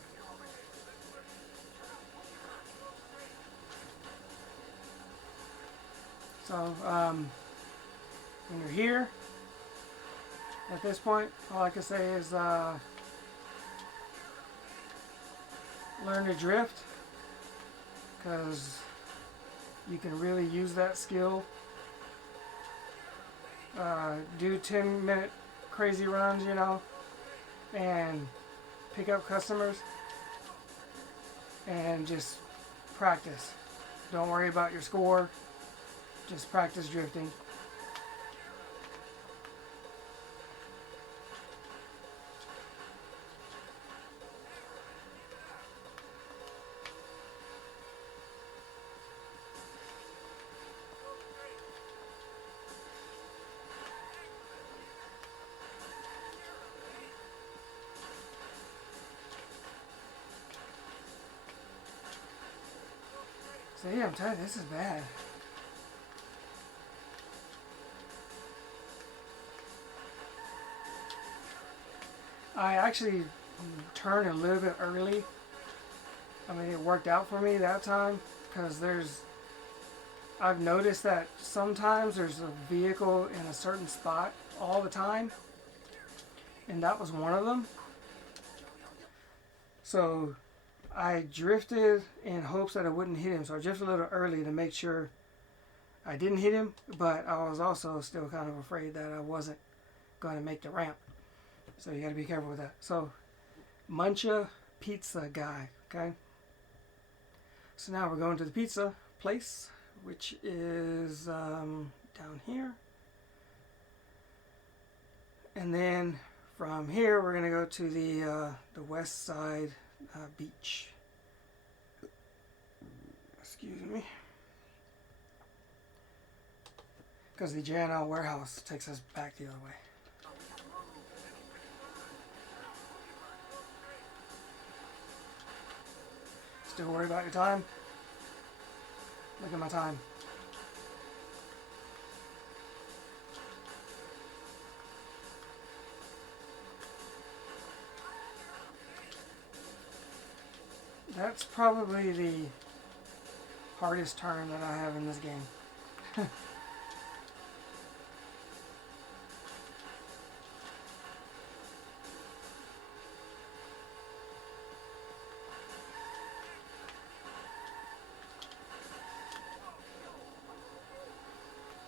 So when you're here at this point, all I can say is learn to drift, because you can really use that skill. Do 10-minute crazy runs, you know, and pick up customers and just practice. Don't worry about your score, just practice drifting. So yeah, I'm telling you, this is bad. I actually turned a little bit early. I mean, it worked out for me that time, because I've noticed that sometimes there's a vehicle in a certain spot all the time, and that was one of them. So I drifted in hopes that I wouldn't hit him, so I drifted a little early to make sure I didn't hit him, but I was also still kind of afraid that I wasn't going to make the ramp. So you got to be careful with that. So, Muncha Pizza guy, okay? So now we're going to the pizza place, which is down here. And then from here, we're going to go to the west side beach. Excuse me. Because the J&L warehouse takes us back the other way. Still worry about your time? Look at my time. That's probably the hardest turn that I have in this game.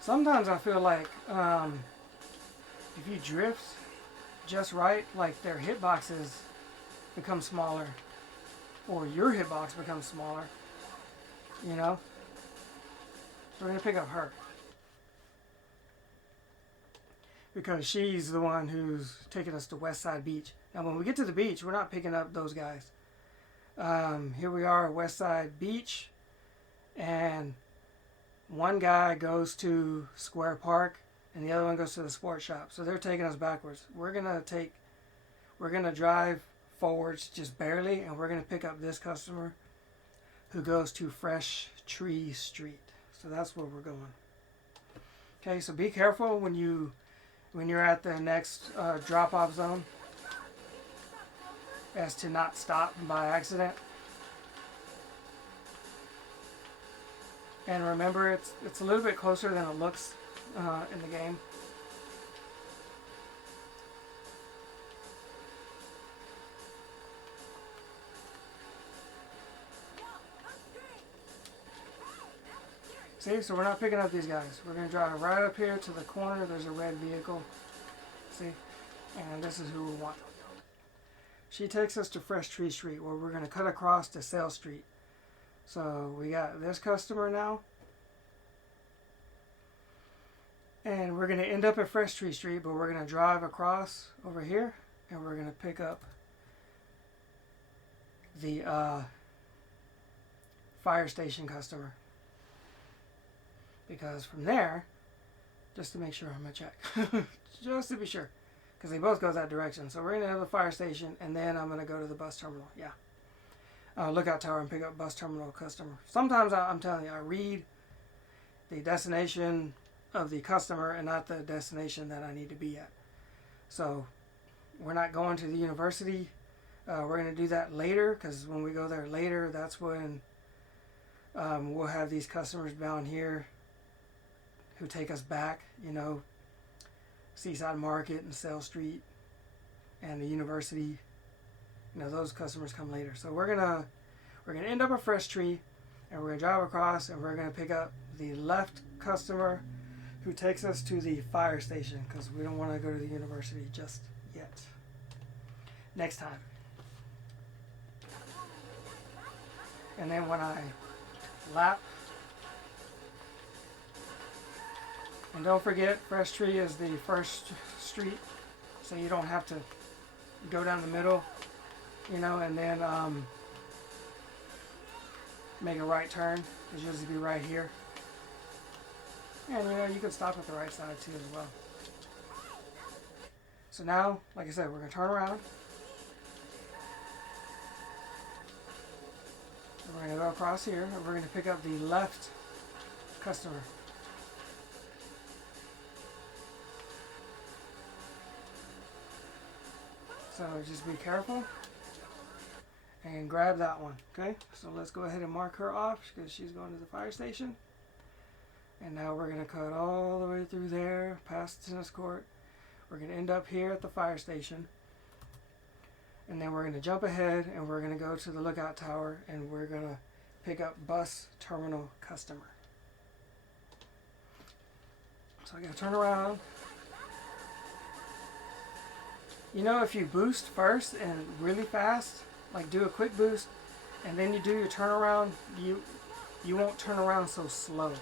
Sometimes I feel like if you drift just right, like their hitboxes become smaller, or your hitbox becomes smaller, you know? So we're going to pick up her, because she's the one who's taking us to West Side Beach. Now when we get to the beach, we're not picking up those guys. Here we are at West Side Beach, and one guy goes to Square Park and the other one goes to the sports shop. So they're taking us backwards. We're gonna drive forwards just barely, and we're gonna pick up this customer who goes to Fresh Tree Street. So that's where we're going. Okay, so be careful when you're at the next drop-off zone as to not stop by accident. And remember, it's a little bit closer than it looks in the game. See, so we're not picking up these guys. We're going to drive right up here to the corner. There's a red vehicle. See? And this is who we want. She takes us to Fresh Tree Street, where we're going to cut across to Sale Street. So we got this customer now. And we're going to end up at Fresh Tree Street, but we're going to drive across over here, and we're going to pick up the fire station customer. Because from there, just to make sure, I'm going to check. Just to be sure. Because they both go that direction. So we're going to have the fire station, and then I'm going to go to the bus terminal. Yeah. Lookout tower and pick up bus terminal customer. Sometimes I'm telling you, I read the destination of the customer and not the destination that I need to be at. So we're not going to the university. We're going to do that later, because when we go there later, that's when we'll have these customers down here who take us back, you know, Seaside Market and Sale Street and the university. You know, those customers come later. So we're gonna end up at Fresh Tree, and we're gonna drive across, and we're gonna pick up the left customer who takes us to the fire station, because we don't want to go to the university just yet. Next time. And then when I lap, and don't forget, Fresh Tree is the first street, so you don't have to go down the middle, you know, and then make a right turn. It's usually be right here. And you know, you can stop at the right side too as well. So now, like I said, we're going to turn around. We're going to go across here, and we're going to pick up the left customer. So just be careful and grab that one, okay? So let's go ahead and mark her off, because she's going to the fire station. And now we're going to cut all the way through there, past the tennis court. We're going to end up here at the fire station. And then we're going to jump ahead, and we're going to go to the lookout tower, and we're going to pick up bus terminal customer. So I got to turn around. You know, if you boost first and really fast, like do a quick boost, and then you do your turnaround, you won't turn around so slow.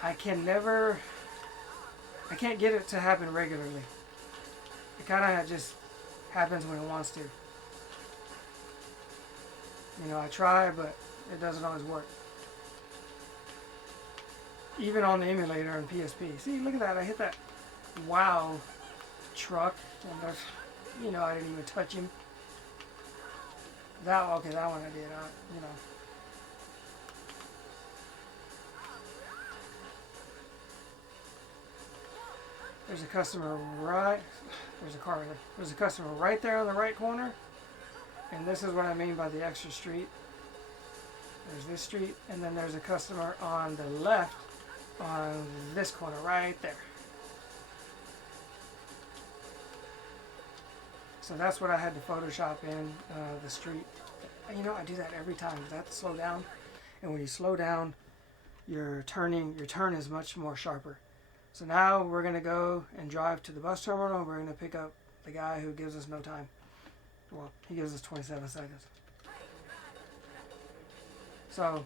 I can't get it to happen regularly. It kind of just happens when it wants to. You know, I try, but it doesn't always work. Even on the emulator and PSP. See, look at that. I hit that wow truck, and there's, you know, I didn't even touch him. That one I did. You know. There's a customer right. There's a car there. There's a customer right there on the right corner, and this is what I mean by the extra street. There's this street, and then there's a customer on the left on this corner right there. So that's what I had to Photoshop in the street. You know, I do that every time. I have to slow down, and when you slow down, your turn is much more sharper. So now we're going to go and drive to the bus terminal. We're going to pick up the guy who gives us no time. Well, he gives us 27 seconds. So,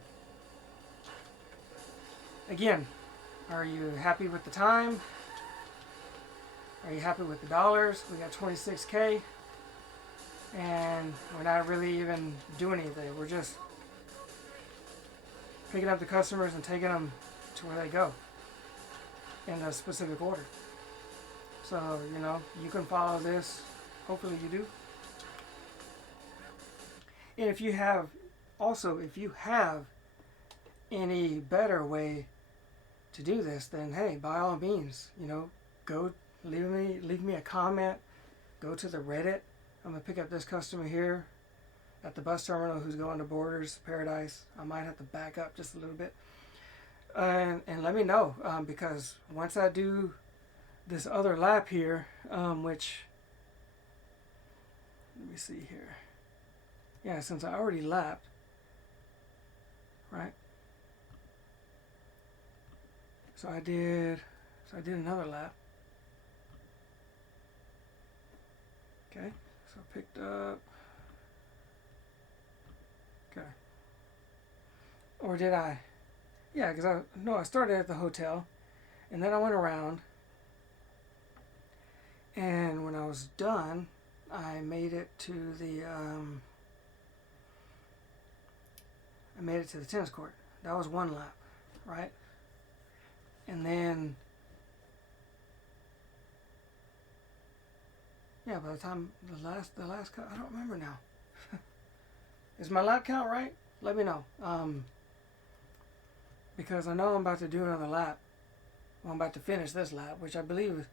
again, are you happy with the time? Are you happy with the dollars? We got 26K. And we're not really even doing anything. We're just picking up the customers and taking them to where they go in a specific order. So, you know, you can follow this. Hopefully you do. And if you have any better way to do this, then hey, by all means, you know, go leave me a comment. Go to the Reddit. I'm gonna pick up this customer here at the bus terminal who's going to Borders Paradise. I might have to back up just a little bit. And let me know, because once I do this other lap here, which, let me see here. Yeah, since I already lapped, right? So I did another lap. Okay, so I picked up, okay. Or did I? Yeah, because I started at the hotel, and then I went around, and when I was done, I made it to the tennis court. That was one lap, right? And then, yeah, by the time the last cut, I don't remember now. Is my lap count right? Let me know. Because I know I'm about to do another lap. Well, I'm about to finish this lap, which I believe is...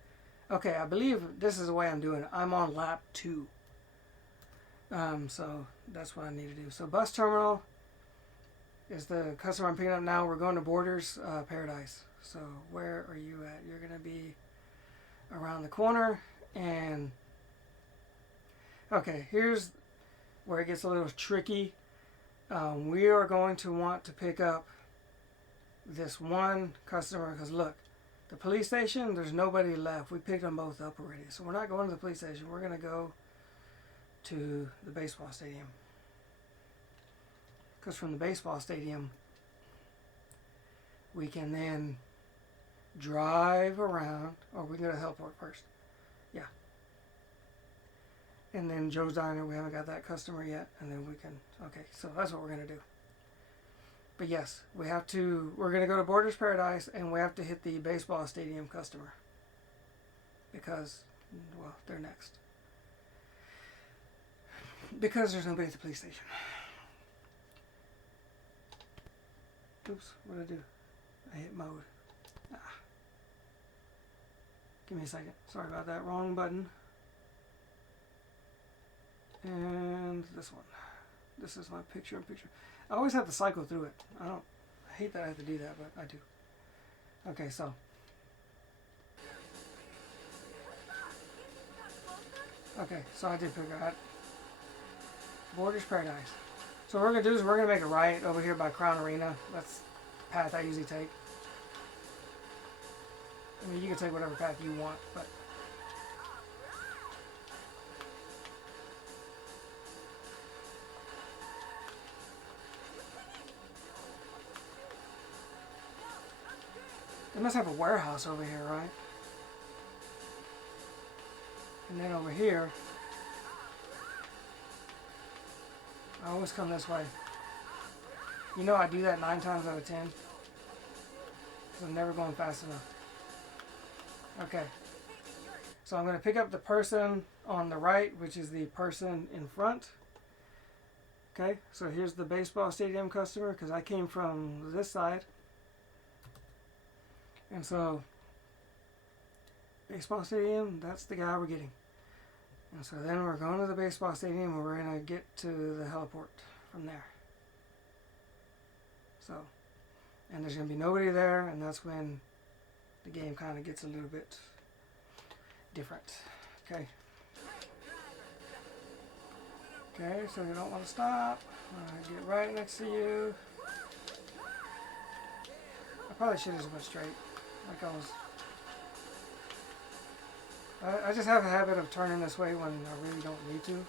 Okay, I believe this is the way I'm doing it. I'm on lap 2. So that's what I need to do. So bus terminal is the customer I'm picking up now. We're going to Borders, Paradise. So where are you at? You're going to be around the corner. And... okay, here's where it gets a little tricky. We are going to want to pick up this one customer, because look, the police station, there's nobody left. We picked them both up already. So we're not going to the police station. We're going to go to the baseball stadium. Because from the baseball stadium, we can then drive around, or we can go to the heliport first. Yeah. And then Joe's Diner, we haven't got that customer yet. And then we can, okay, so that's what we're going to do. But yes, we're going to go to Borders Paradise, and we have to hit the baseball stadium customer. Because, well, they're next. Because there's nobody at the police station. Oops, what did I do? I hit mode. Ah. Give me a second. Sorry about that. Wrong button. And this one. This is my picture-in-picture. I always have to cycle through it. I hate that I have to do that, but I do. Okay, so. Okay, so I did figure out. Borders Paradise. So what we're going to do is we're going to make a right over here by Crown Arena. That's the path I usually take. I mean, you can take whatever path you want, but... they must have a warehouse over here, right? And then over here, I always come this way. You know I do that 9 times out of 10. Because I'm never going fast enough. Okay. So I'm going to pick up the person on the right, which is the person in front. Okay, so here's the baseball stadium customer, because I came from this side. And so, baseball stadium, that's the guy we're getting. And so then we're going to the baseball stadium, and we're going to get to the heliport from there. So, and there's going to be nobody there, and that's when the game kind of gets a little bit different. Okay. Okay, so you don't want to stop. Get right next to you. I probably should have just went straight. Like I was. I just have a habit of turning this way when I really don't need to.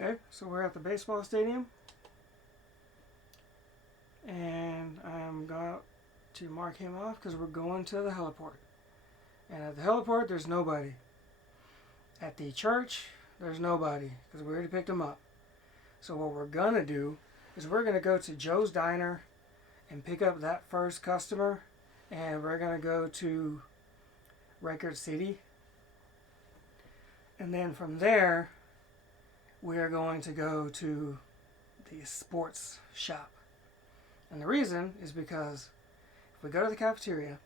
Okay, so we're at the baseball stadium, and I'm going to mark him off because we're going to the heliport. And at the heliport, there's nobody. At the church, there's nobody because we already picked him up. So what we're going to do is we're going to go to Joe's Diner and pick up that first customer, and we're going to go to Record City. And then from there, we are going to go to the sports shop. And the reason is because if we go to the cafeteria,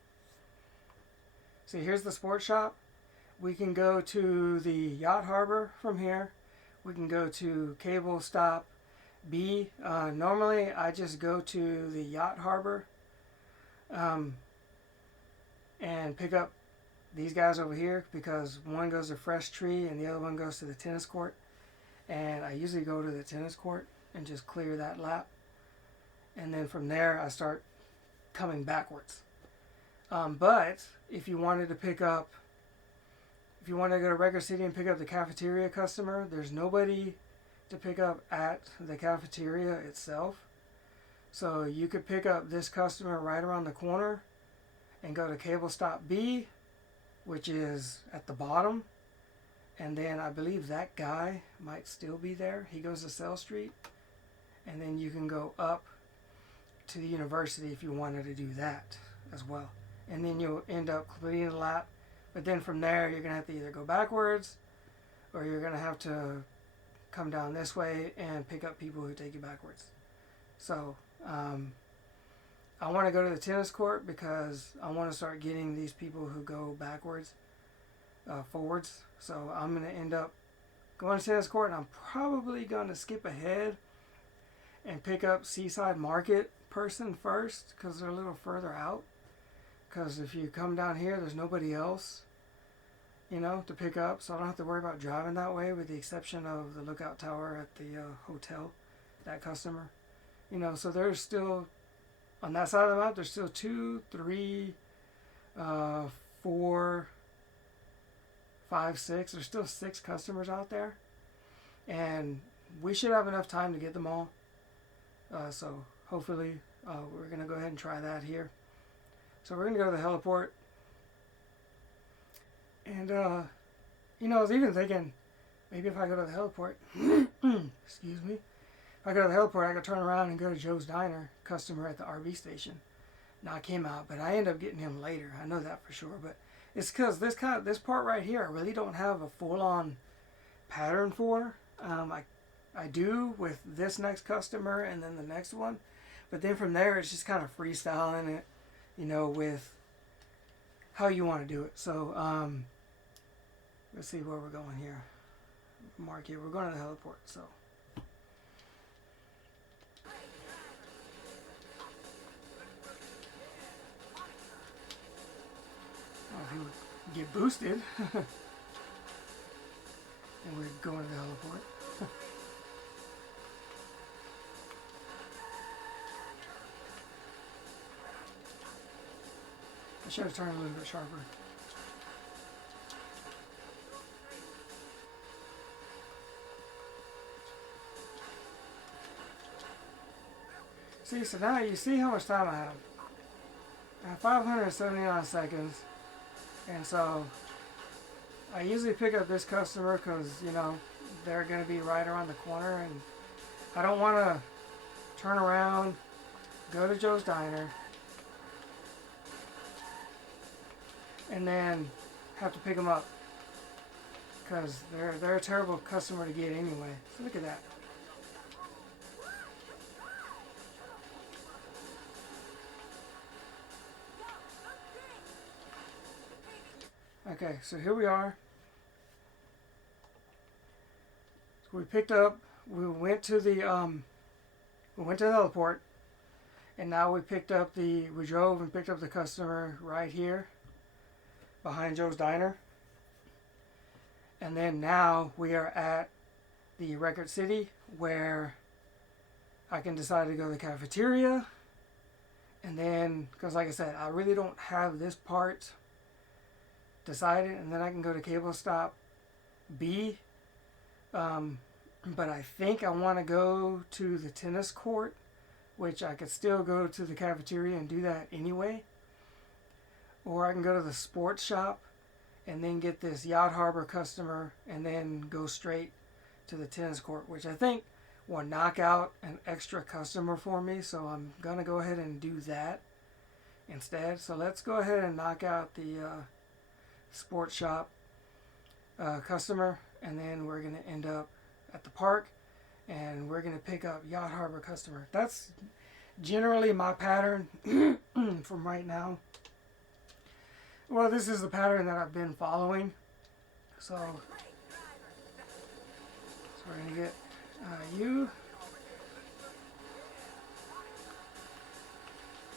see, here's the sports shop. We can go to the Yacht Harbor from here. we can go to cable stop B. Normally I just go to the yacht harbor and pick up these guys over here, because one goes to Fresh Tree and the other one goes to the tennis court. And I usually go to the tennis court and just clear that lap. And then from there I start coming backwards. But if you wanted to pick up, if you want to go to Record City and pick up the cafeteria customer, there's nobody to pick up at the cafeteria itself. So you could pick up this customer right around the corner and go to cable stop B, which is at the bottom. And then I believe that guy might still be there. He goes to Cell Street. And then you can go up to the university if you wanted to do that as well. And then you'll end up completing the lap. But then from there, you're going to have to either go backwards, or you're going to have to come down this way and pick up people who take you backwards. So I want to go to the tennis court because I want to start getting these people who go backwards forwards. So I'm going to end up going to tennis court, and I'm probably going to skip ahead and pick up Seaside Market person first, because they're a little further out. Because if you come down here, there's nobody else, you know, to pick up. So I don't have to worry about driving that way, with the exception of the lookout tower at the hotel, that customer. You know, so there's still, on that side of the map, there's still 2, 3, 4, 5, 6. There's still 6 customers out there. And we should have enough time to get them all. So hopefully we're going to go ahead and try that here. So we're going to go to the heliport. And, you know, I was even thinking, maybe if I go to the heliport, excuse me, if I go to the heliport, I could turn around and go to Joe's Diner, customer at the RV station. Now, I came out, but I ended up getting him later. I know that for sure. But it's because this part right here, I really don't have a full-on pattern for. I do with this next customer and then the next one. But then from there, it's just kind of freestyling it, you know, with how you want to do it. So, let's see where we're going here. Mark here. We're going to the heliport, so. Oh, he would get boosted. And we're going to the heliport. I should have turned a little bit sharper. See, so now you see how much time I have. I have 579 seconds. And so I usually pick up this customer because, you know, they're going to be right around the corner. And I don't want to turn around, go to Joe's Diner, and then have to pick them up, because they're a terrible customer to get anyway. So look at that. Okay, so here we are. We picked up. We went to the heliport, and now we drove and picked up the customer right here behind Joe's Diner. And then now we are at the Record City, where I can decide to go to the cafeteria. And then, because like I said, I really don't have this part decided, and then I can go to cable stop B. But I think I want to go to the tennis court, which I could still go to the cafeteria and do that anyway. Or I can go to the sports shop and then get this Yacht Harbor customer and then go straight to the tennis court, which I think will knock out an extra customer for me. So I'm going to go ahead and do that instead. So let's go ahead and knock out the sports shop customer, and then we're going to end up at the park, and we're going to pick up Yacht Harbor customer. That's generally my pattern from right now. Well, this is the pattern that I've been following. So So we're going to get you.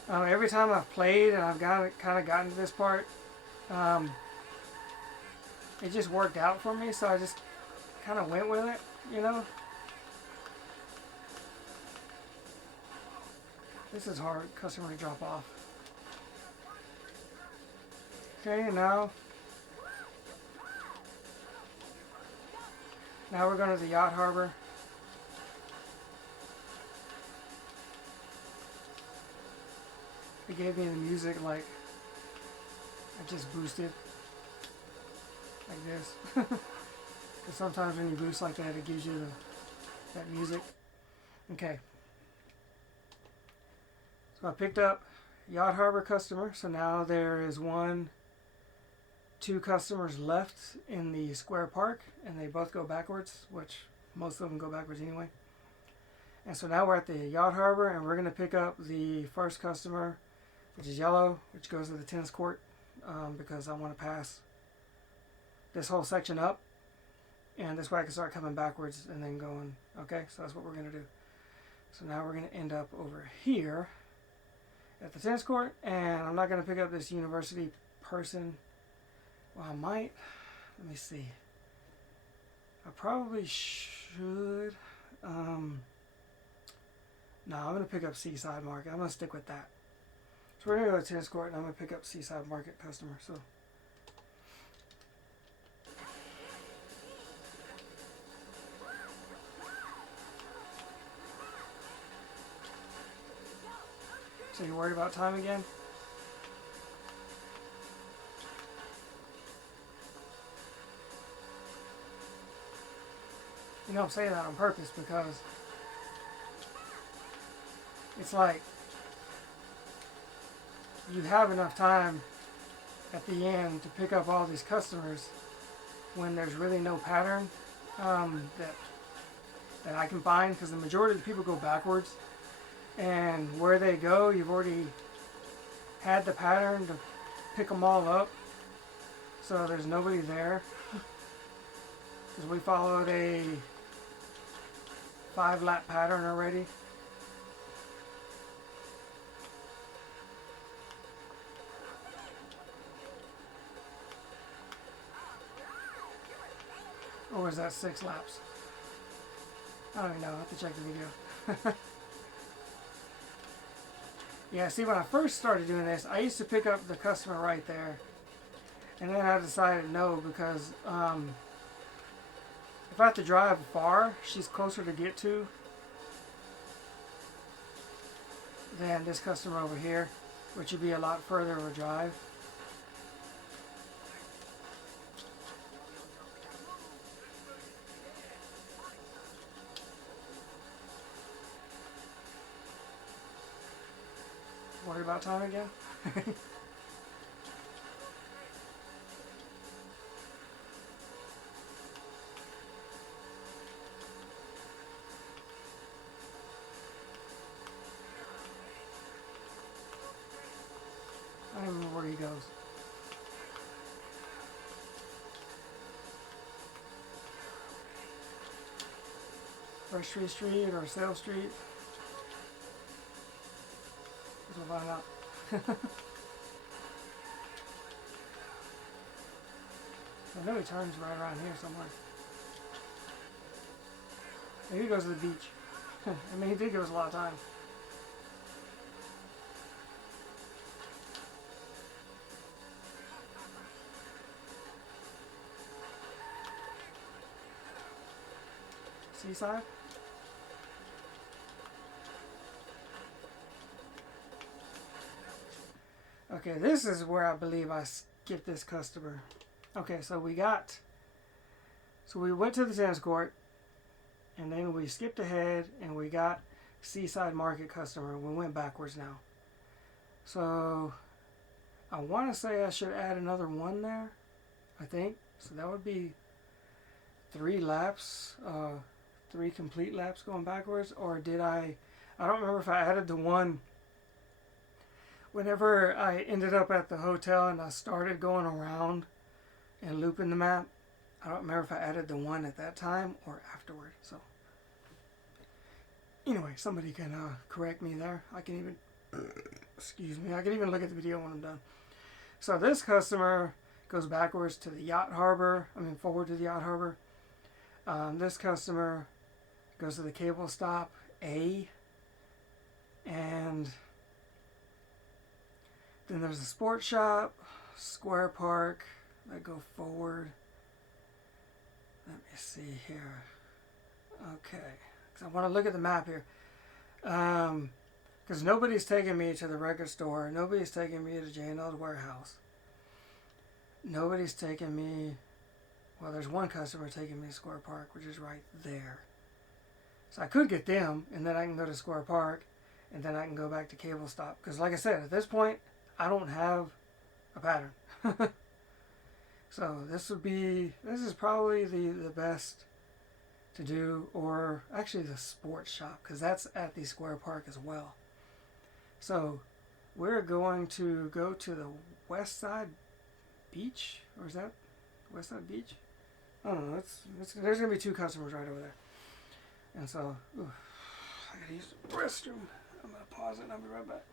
Every time I've played and I've kind of gotten to this part, it just worked out for me, so I just kind of went with it, you know. This is hard, customer to drop off. Okay, now we're going to the yacht harbor. It gave me the music like I just boosted like this. Because sometimes when you boost like that, it gives you that music. Okay. So I picked up Yacht Harbor customer. So now there is two customers left in the square park, and they both go backwards, which most of them go backwards anyway. And so now we're at the Yacht Harbor, and we're going to pick up the first customer, which is yellow, which goes to the tennis court, because I want to pass this whole section up, and this way I can start coming backwards and then going. Okay, so that's what we're going to do. So now we're going to end up over here at the tennis court, and I'm not going to pick up this university person. Well, I might. Let me see. I probably should. No, I'm going to pick up Seaside Market. I'm going to stick with that. So we're going to go to the tennis court, and I'm going to pick up Seaside Market customer. So you're worried about time again? You know, I'm saying that on purpose because it's like you have enough time at the end to pick up all these customers when there's really no pattern that I can find, because the majority of the people go backwards, and where they go, you've already had the pattern to pick them all up, so there's nobody there, because we followed a 5-lap pattern already. Or was that 6 laps? I don't even know. I have to check the video. Yeah, see, when I first started doing this, I used to pick up the customer right there. And then I decided no, because if I have to drive far, she's closer to get to than this customer over here, which would be a lot further of a drive. Worry about time again? I don't know where he goes. First Street or Sale Street? We'll find out. I know he turns right around here somewhere. Maybe he goes to the beach. I mean, he did give us a lot of time. Seaside? Okay, this is where I believe I skipped this customer. Okay, so we went to the tennis court, and then we skipped ahead, and we got Seaside Market customer. We went backwards now. So I want to say I should add another one there, I think. So that would be 3 laps, 3 complete laps going backwards, or did I don't remember if I added the one whenever I ended up at the hotel and I started going around and looping the map. I don't remember if I added the one at that time or afterward. So anyway, somebody can correct me there. I can even, excuse me, I can even look at the video when I'm done. So this customer goes backwards to the yacht harbor, forward to the yacht harbor. This customer goes to the cable stop A, and then there's a sports shop, square park that go forward. Let me see here. Okay, because I want to look at the map here. Because nobody's taking me to the record store. Nobody's taking me to J&L's warehouse. Nobody's taking me... Well, there's one customer taking me to Square Park, which is right there. So I could get them, and then I can go to Square Park, and then I can go back to cable stop. Because like I said, at this point, I don't have a pattern. So this is probably the best to do, or actually the sports shop, because that's at the Square Park as well. So we're going to go to the West Side Beach, or is that West Side Beach? I don't know. There's going to be two customers right over there. And so, I got to use the restroom. I'm going to pause it and I'll be right back.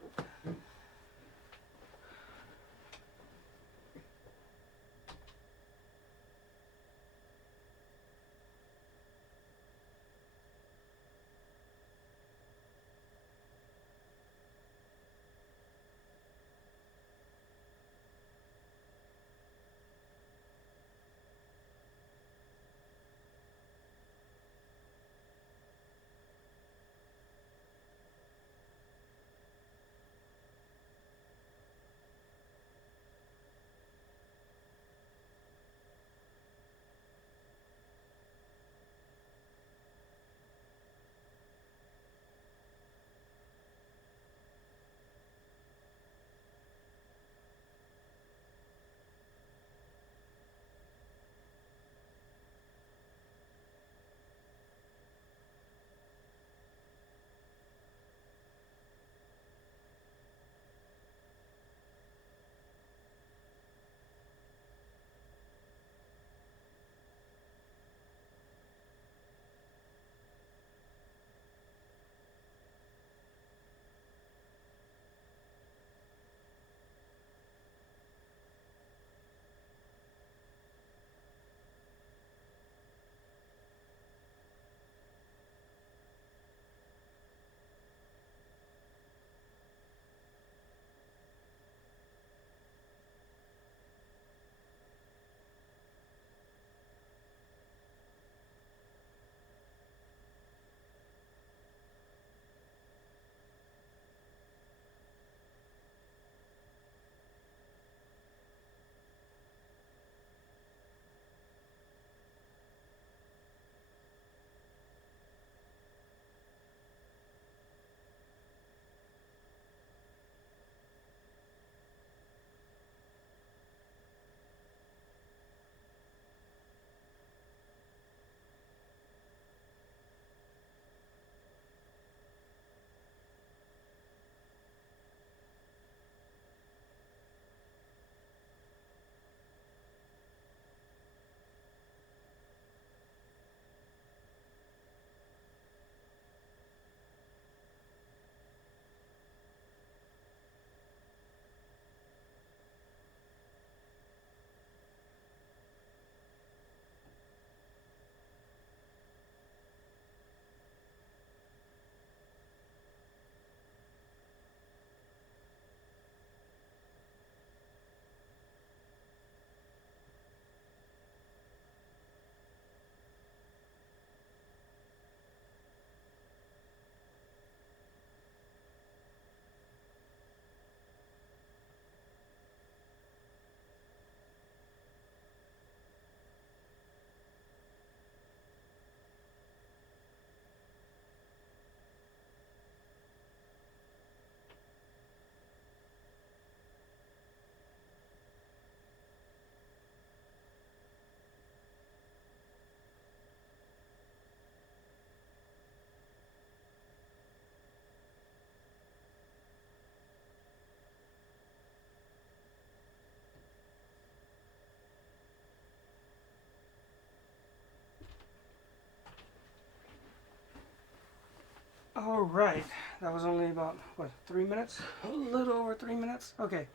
Alright, that was only about, what, 3 minutes? A little over 3 minutes? Okay,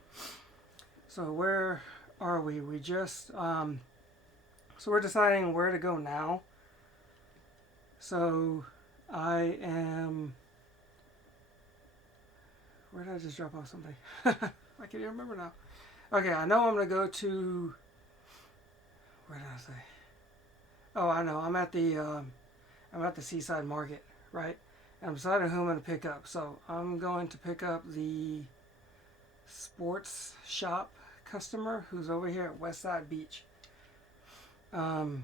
so where are we? We just, so we're deciding where to go now. So, I am, where did I just drop off something? I can't even remember now. Okay, I know I'm going to go to, where did I say? Oh, I know, I'm at the Seaside Market, right? I'm deciding who I'm going to pick up. So I'm going to pick up the sports shop customer who's over here at Westside Beach. Yeah,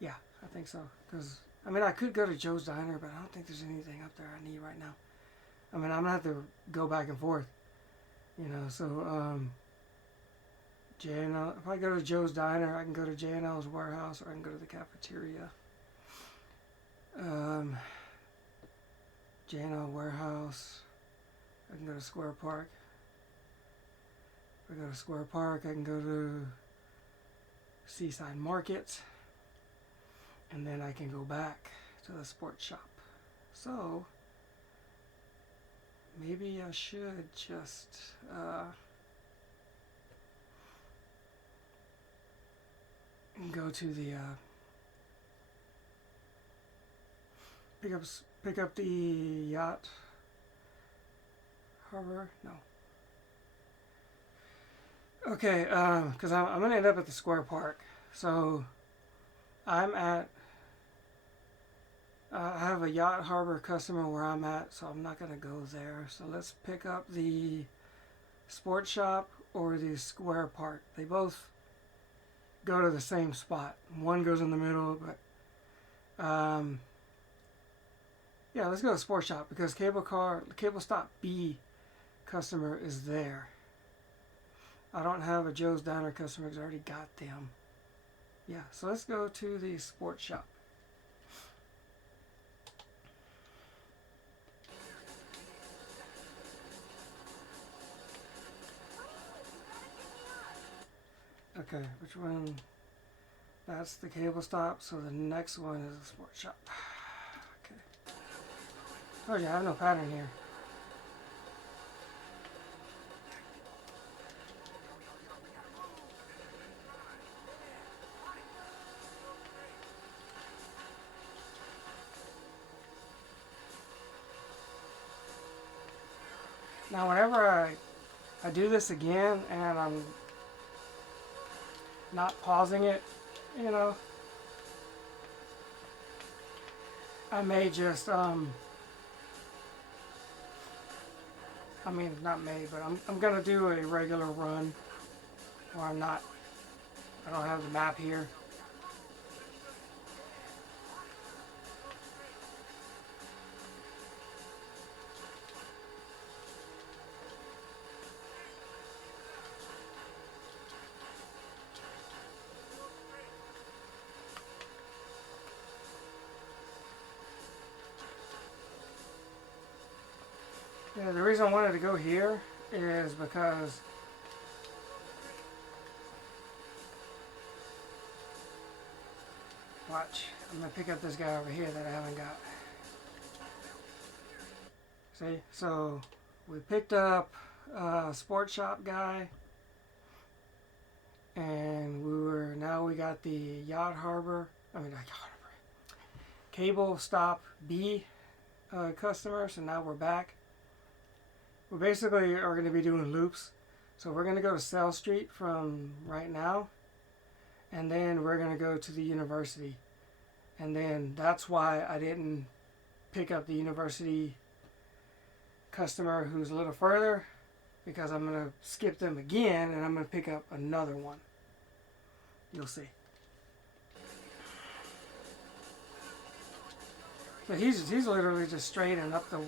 I think so. Because, I mean, I could go to Joe's Diner, but I don't think there's anything up there I need right now. I mean, I'm going to have to go back and forth. You know, so, J&L, if I go to Joe's Diner, I can go to J&L's warehouse, or I can go to the cafeteria. J&L warehouse. I can go to Square Park. If I go to Square Park, I can go to Seaside Market, and then I can go back to the sports shop. So maybe I should just go to the pick up the yacht harbor. No. Okay, because I'm gonna end up at the Square Park. So I'm at. I have a yacht harbor customer where I'm at, so I'm not gonna go there. So let's pick up the sports shop or the Square Park. They both go to the same spot. One goes in the middle, but yeah, let's go to the sports shop because cable stop B customer is there. I don't have a Joe's Diner customer because I already got them. Yeah, so let's go to the sports shop. Okay, which one? That's the cable stop, so the next one is the sports shop. Okay. Oh yeah, I have no pattern here. Now whenever I do this again and I'm not pausing it, you know, I may just I mean not may, but I'm gonna do a regular run where I don't have the map here. Yeah, the reason I wanted to go here is because watch, I'm gonna pick up this guy over here that I haven't got. See, so we picked up a sports shop guy, and now we got the yacht harbor. Cable stop B customer. So now we're back. We basically are going to be doing loops. So we're going to go to Sell Street from right now, and then we're going to go to the university. And then that's why I didn't pick up the university customer who's a little further, because I'm going to skip them again and I'm going to pick up another one. You'll see. So he's literally just straight and up the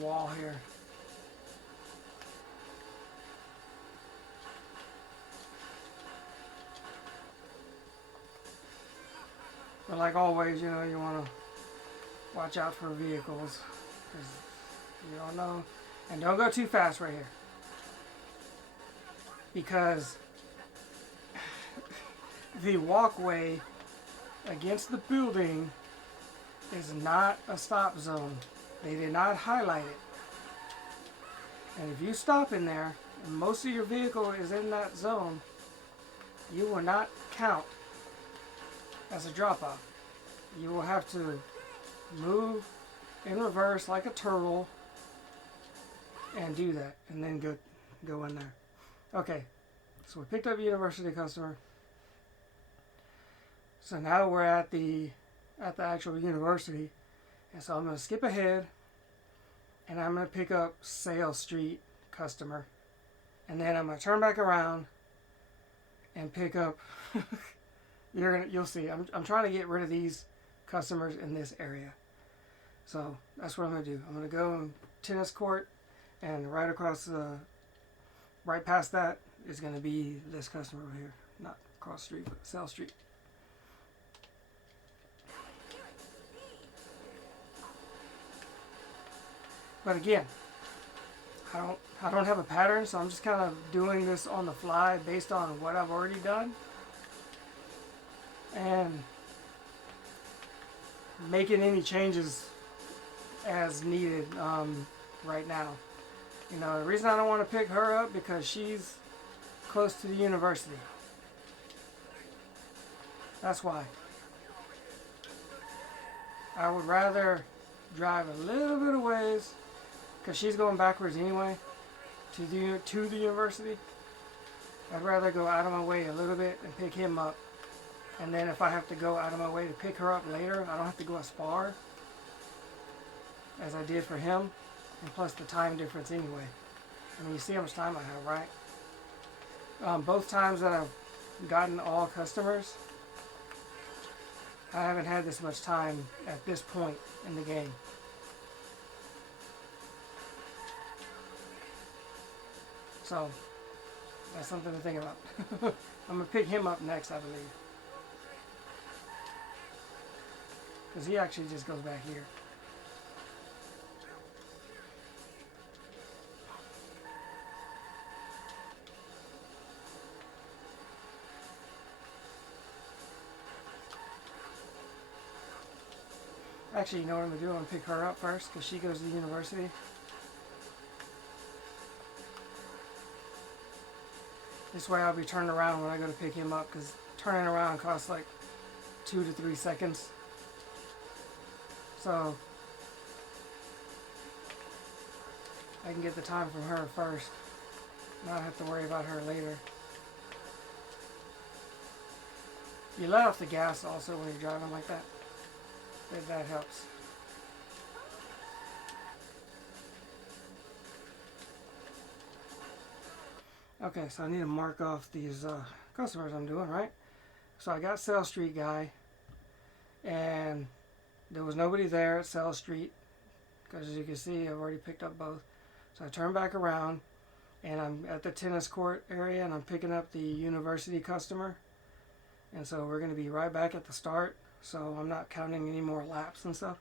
wall here. But like always, you know, you want to watch out for vehicles, because you don't know. And don't go too fast right here, because the walkway against the building is not a stop zone. They did not highlight it. And if you stop in there, and most of your vehicle is in that zone, you will not count as a drop-off. You will have to move in reverse like a turtle and do that, and then go in there. Okay, so we picked up a university customer. So now we're at the actual university, and so I'm going to skip ahead, and I'm going to pick up Sale Street customer, and then I'm going to turn back around and pick up. You'll see. I'm trying to get rid of these customers in this area, so that's what I'm going to do. I'm going to go in tennis court, and right past that is going to be this customer over here, not across the street, but Sale Street. But again, I don't have a pattern, so I'm just kind of doing this on the fly based on what I've already done and making any changes as needed right now. You know, the reason I don't want to pick her up because she's close to the university. That's why. I would rather drive a little bit of ways, because she's going backwards anyway to the university. I'd rather go out of my way a little bit and pick him up, and then if I have to go out of my way to pick her up later, I don't have to go as far as I did for him, and plus the time difference anyway. I mean, you see how much time I have, right? Both times that I've gotten all customers, I haven't had this much time at this point in the game. So, that's something to think about. I'm going to pick him up next, I believe. Because he actually just goes back here. Actually, you know what I'm going to do? I'm going to pick her up first because she goes to the university. This way I'll be turning around when I go to pick him up, because turning around costs like 2 to 3 seconds. So I can get the time from her first, not have to worry about her later. You let off the gas also when you're driving like that. That helps. Okay, so I need to mark off these customers I'm doing, right? So I got Sale Street guy, and there was nobody there at Sale Street, because as you can see, I've already picked up both. So I turn back around, and I'm at the tennis court area, and I'm picking up the university customer. And so we're going to be right back at the start, so I'm not counting any more laps and stuff.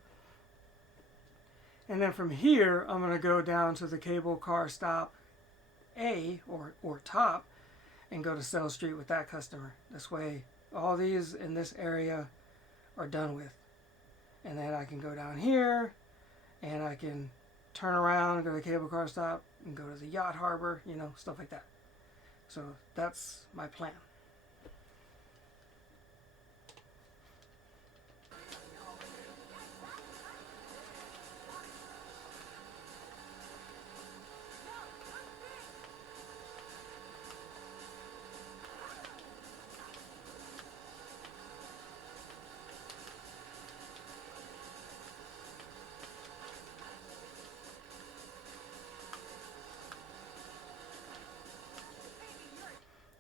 And then from here, I'm going to go down to the cable car stop A, or top, and go to Sale Street with that customer. This way, all these in this area are done with. And then I can go down here, and I can turn around, go to the cable car stop, and go to the yacht harbor, you know, stuff like that. So that's my plan.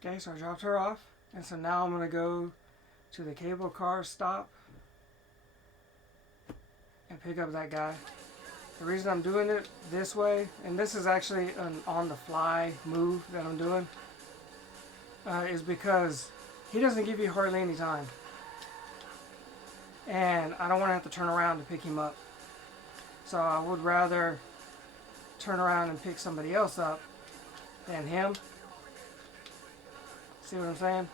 Okay, so I dropped her off, and so now I'm going to go to the cable car stop and pick up that guy. The reason I'm doing it this way, and this is actually an on-the-fly move that I'm doing, is because he doesn't give you hardly any time. And I don't want to have to turn around to pick him up. So I would rather turn around and pick somebody else up than him. See what I'm saying?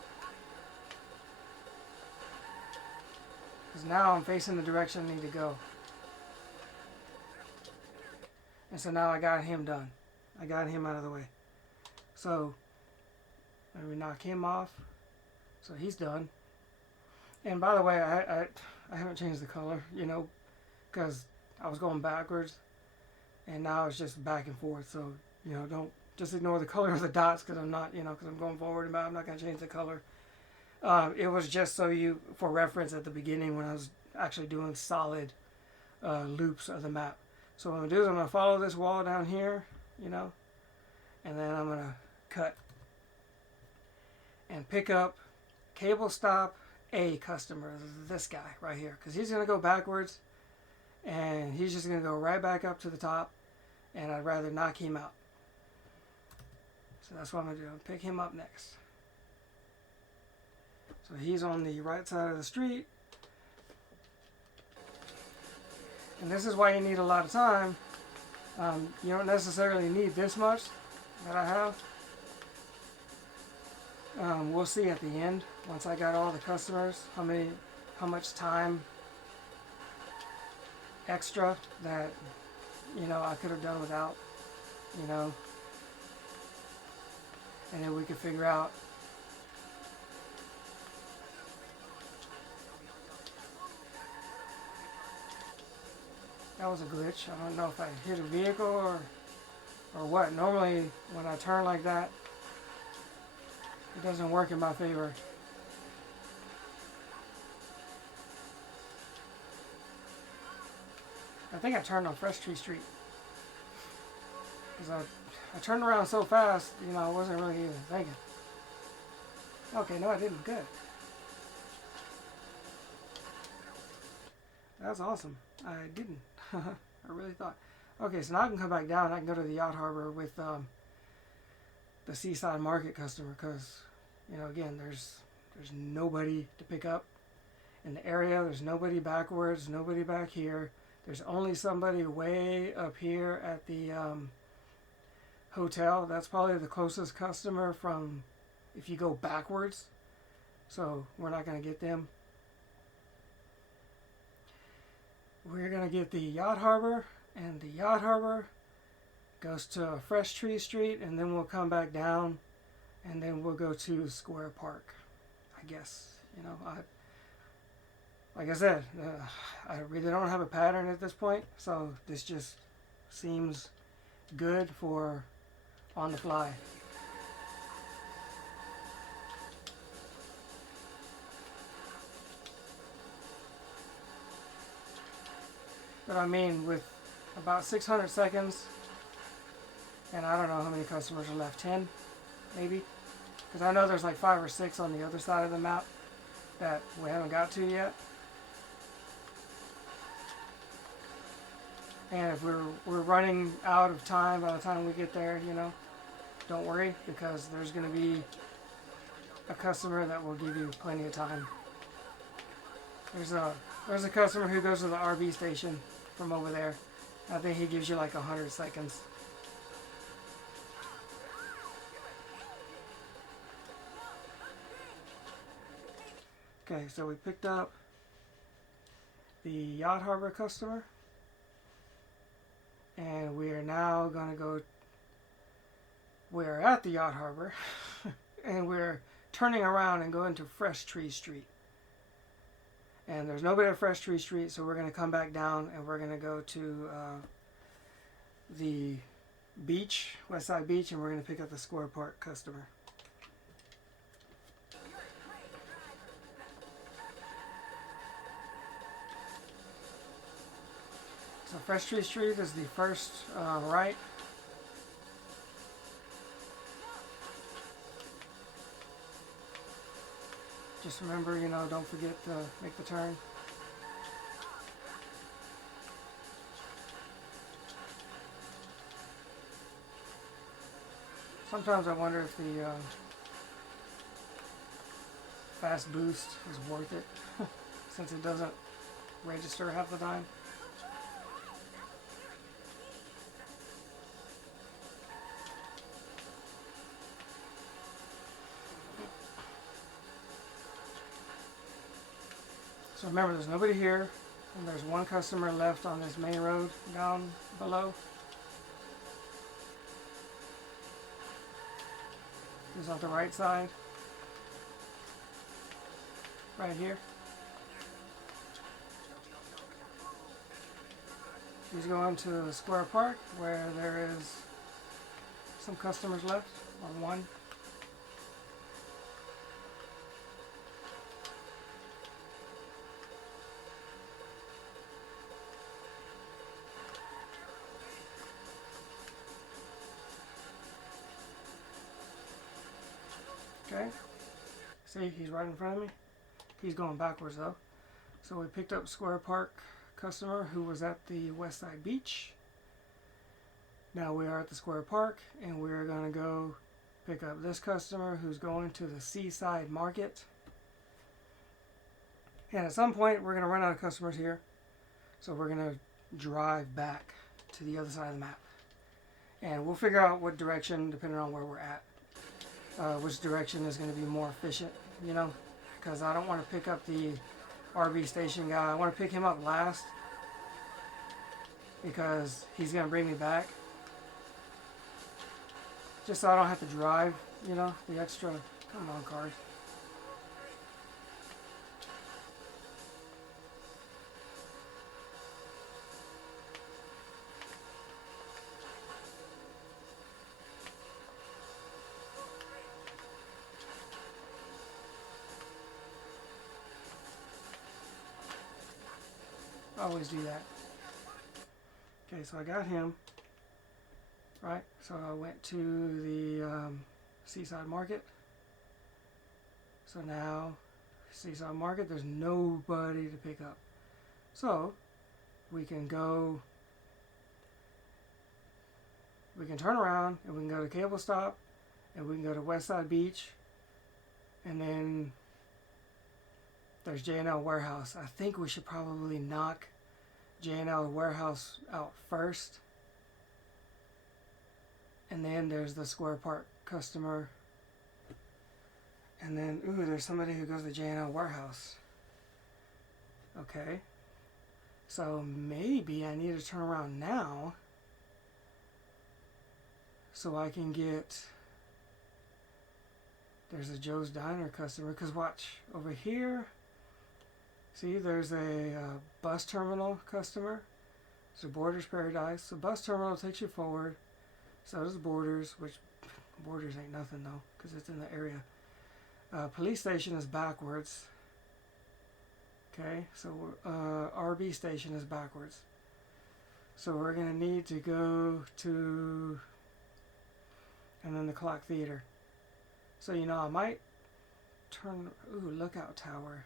Because now I'm facing the direction I need to go. And so now I got him done. I got him out of the way. So, let me knock him off. So he's done. And by the way, I haven't changed the color, you know, because I was going backwards. And now it's just back and forth. So, you know, don't just ignore the color of the dots because I'm not, you know, because I'm going forward and back. I'm not going to change the color. It was just so you, for reference at the beginning when I was actually doing solid loops of the map. So what I'm going to do is I'm going to follow this wall down here, you know, and then I'm going to cut and pick up cable stop A customer, this guy right here, because he's going to go backwards and he's just going to go right back up to the top, and I'd rather knock him out. So that's what I'm going to do. I'll pick him up next. So he's on the right side of the street. And this is why you need a lot of time. You don't necessarily need this much that I have. We'll see at the end, once I got all the customers, how much time extra that, you know, I could have done without, you know. And then we could figure out that was a glitch. I don't know if I hit a vehicle or what. Normally when I turn like that, it doesn't work in my favor. I think I turned on Fresh Tree Street. Because I turned around so fast, you know, I wasn't really even thinking. Okay, no I didn't. Good. That's awesome. I didn't. I really thought. Okay, so now I can come back down. I can go to the Yacht Harbor with the Seaside Market customer because, you know, again, there's nobody to pick up in the area. There's nobody backwards, nobody back here. There's only somebody way up here at the hotel. That's probably the closest customer from if you go backwards. So we're not going to get them. We're going to get the Yacht Harbor, and the Yacht Harbor goes to Fresh Tree Street, and then we'll come back down, and then we'll go to Square Park, I guess. You know, like I said, I really don't have a pattern at this point, so this just seems good for on the fly. But I mean, with about 600 seconds, and I don't know how many customers are left, 10 maybe? Because I know there's like 5 or 6 on the other side of the map that we haven't got to yet. And if we're running out of time by the time we get there, you know, don't worry, because there's going to be a customer that will give you plenty of time. There's a customer who goes to the RV station from over there. I think he gives you like 100 seconds. Okay, so we picked up the Yacht Harbor customer, and we are now going to go, we're at the Yacht Harbor, and we're turning around and going to Fresh Tree Street. And there's nobody at Fresh Tree Street, so we're going to come back down and we're going to go to the beach, Westside Beach, and we're going to pick up the Square Park customer. So Fresh Tree Street is the first right. Just remember, you know, don't forget to make the turn. Sometimes I wonder if the fast boost is worth it, since it doesn't register half the time. So remember, there's nobody here, and there's one customer left on this main road down below. He's on the right side, right here. He's going to Square Park, where there is some customers left, or one. Okay, see, he's right in front of me. He's going backwards though. So we picked up Square Park customer who was at the West Side Beach. Now we are at the Square Park, and we're going to go pick up this customer who's going to the Seaside Market. And at some point we're going to run out of customers here, so we're going to drive back to the other side of the map. And we'll figure out what direction, depending on where we're at, which direction is going to be more efficient, you know, because I don't want to pick up the RV station guy. I want to pick him up last because he's going to bring me back, just so I don't have to drive, you know, the extra. Come on, cars. I always do that. Okay, so I got him. Right, so I went to the Seaside Market. So now, Seaside Market, there's nobody to pick up. So, we can go, we can turn around and we can go to Cable Stop, and we can go to West Side Beach, and then there's J&L Warehouse. I think we should probably knock J&L Warehouse out first. And then there's the Square Park customer. And then, ooh, there's somebody who goes to J&L Warehouse. Okay. So maybe I need to turn around now so I can get, there's a Joe's Diner customer. Because watch, over here, see, there's a bus terminal customer. So Borders Paradise. The bus terminal takes you forward. So does Borders, which Borders ain't nothing though, because it's in the area. Police station is backwards. Okay, so RB station is backwards. So we're going to need to go to, and then the Clock Theater. So, you know, I might turn, ooh, Lookout Tower.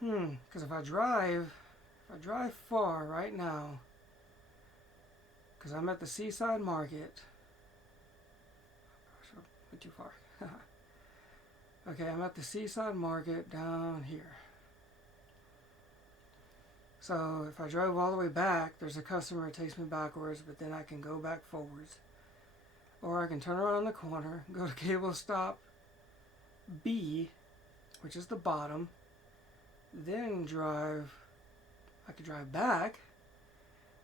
Because if I drive far right now, because I'm at the Seaside Market. Went too far. Okay, I'm at the Seaside Market down here. So if I drove all the way back, there's a customer that takes me backwards, but then I can go back forwards. Or I can turn around the corner, go to Cable Stop B, which is the bottom, then drive, I could drive back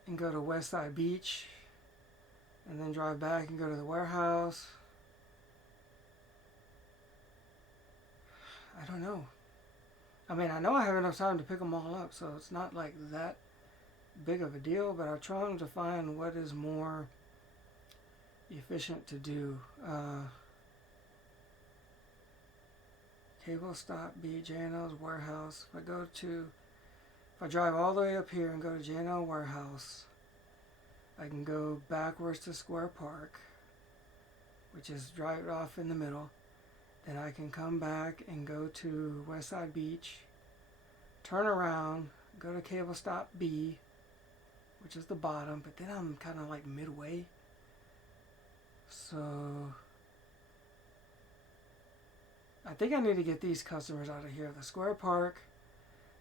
and go to West Side Beach, and then drive back and go to the warehouse. I don't know. I mean, I know I have enough time to pick them all up, so it's not like that big of a deal, but I'm trying to find what is more efficient to do. Cable Stop B, J&L's Warehouse. If I drive all the way up here and go to J&L Warehouse, I can go backwards to Square Park, which is right off in the middle. Then I can come back and go to West Side Beach, turn around, go to Cable Stop B, which is the bottom, but then I'm kind of like midway. So I think I need to get these customers out of here. The Square Park,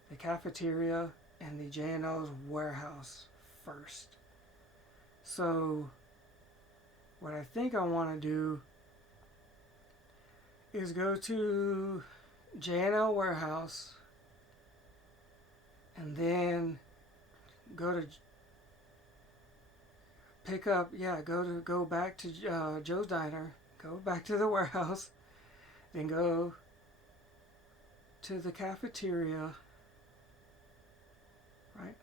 the cafeteria, and the J&L's Warehouse first. So what I think I want to do is go to J&L Warehouse, and then go to pick up, yeah, go back to Joe's Diner, go back to the warehouse, then go to the cafeteria, right?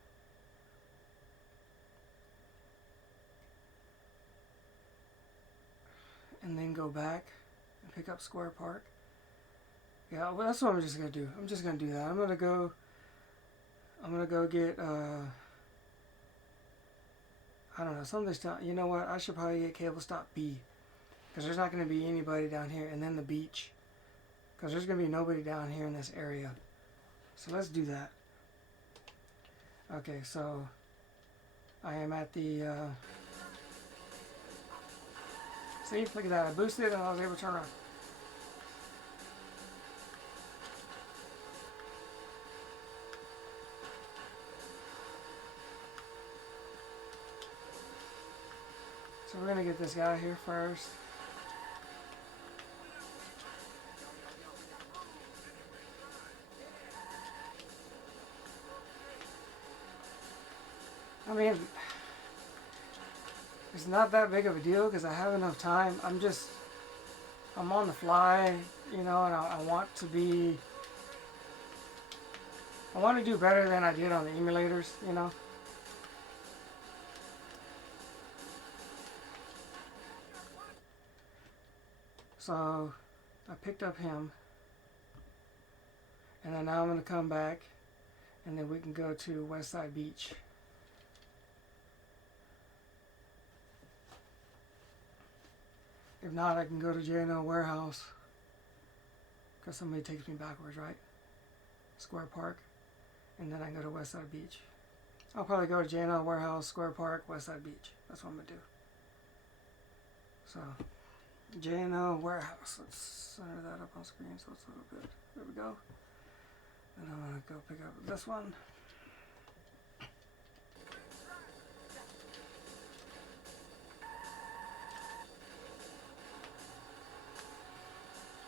And then go back and pick up Square Park. Yeah, well, that's what I'm just gonna do. I'm just gonna do that. I'm gonna go get I don't know, something to, you know what, I should probably get cable stop B, because there's not going to be anybody down here, and then the beach, because there's going to be nobody down here in this area. So let's do that. Okay, so I am at the see, look at that, I boosted and I was able to turn around. So we're going to get this guy here first. I mean, it's not that big of a deal because I have enough time. I'm on the fly, you know, and I want to do better than I did on the emulators, you know. So I picked up him, and then now I'm going to come back, and then we can go to Westside Beach. If not, I can go to J&L Warehouse, because somebody takes me backwards, right? Square Park, and then I go to Westside Beach. I'll probably go to J&L Warehouse, Square Park, Westside Beach. That's what I'm going to do. So J&L Warehouse. Let's center that up on screen so it's a little good. There we go. And I'm going to go pick up this one.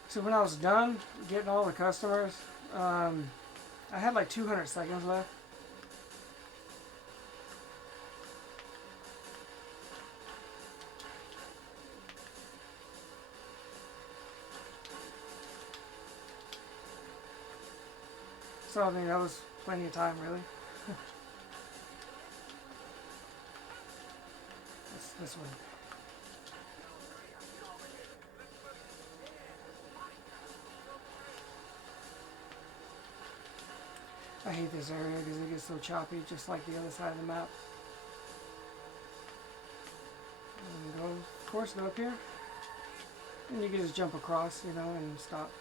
So when I was done getting all the customers, I had like 200 seconds left. So I mean, that was plenty of time, really. This one. I hate this area because it gets so choppy, just like the other side of the map. And go, of course, go up here. And you can just jump across, you know, and stop.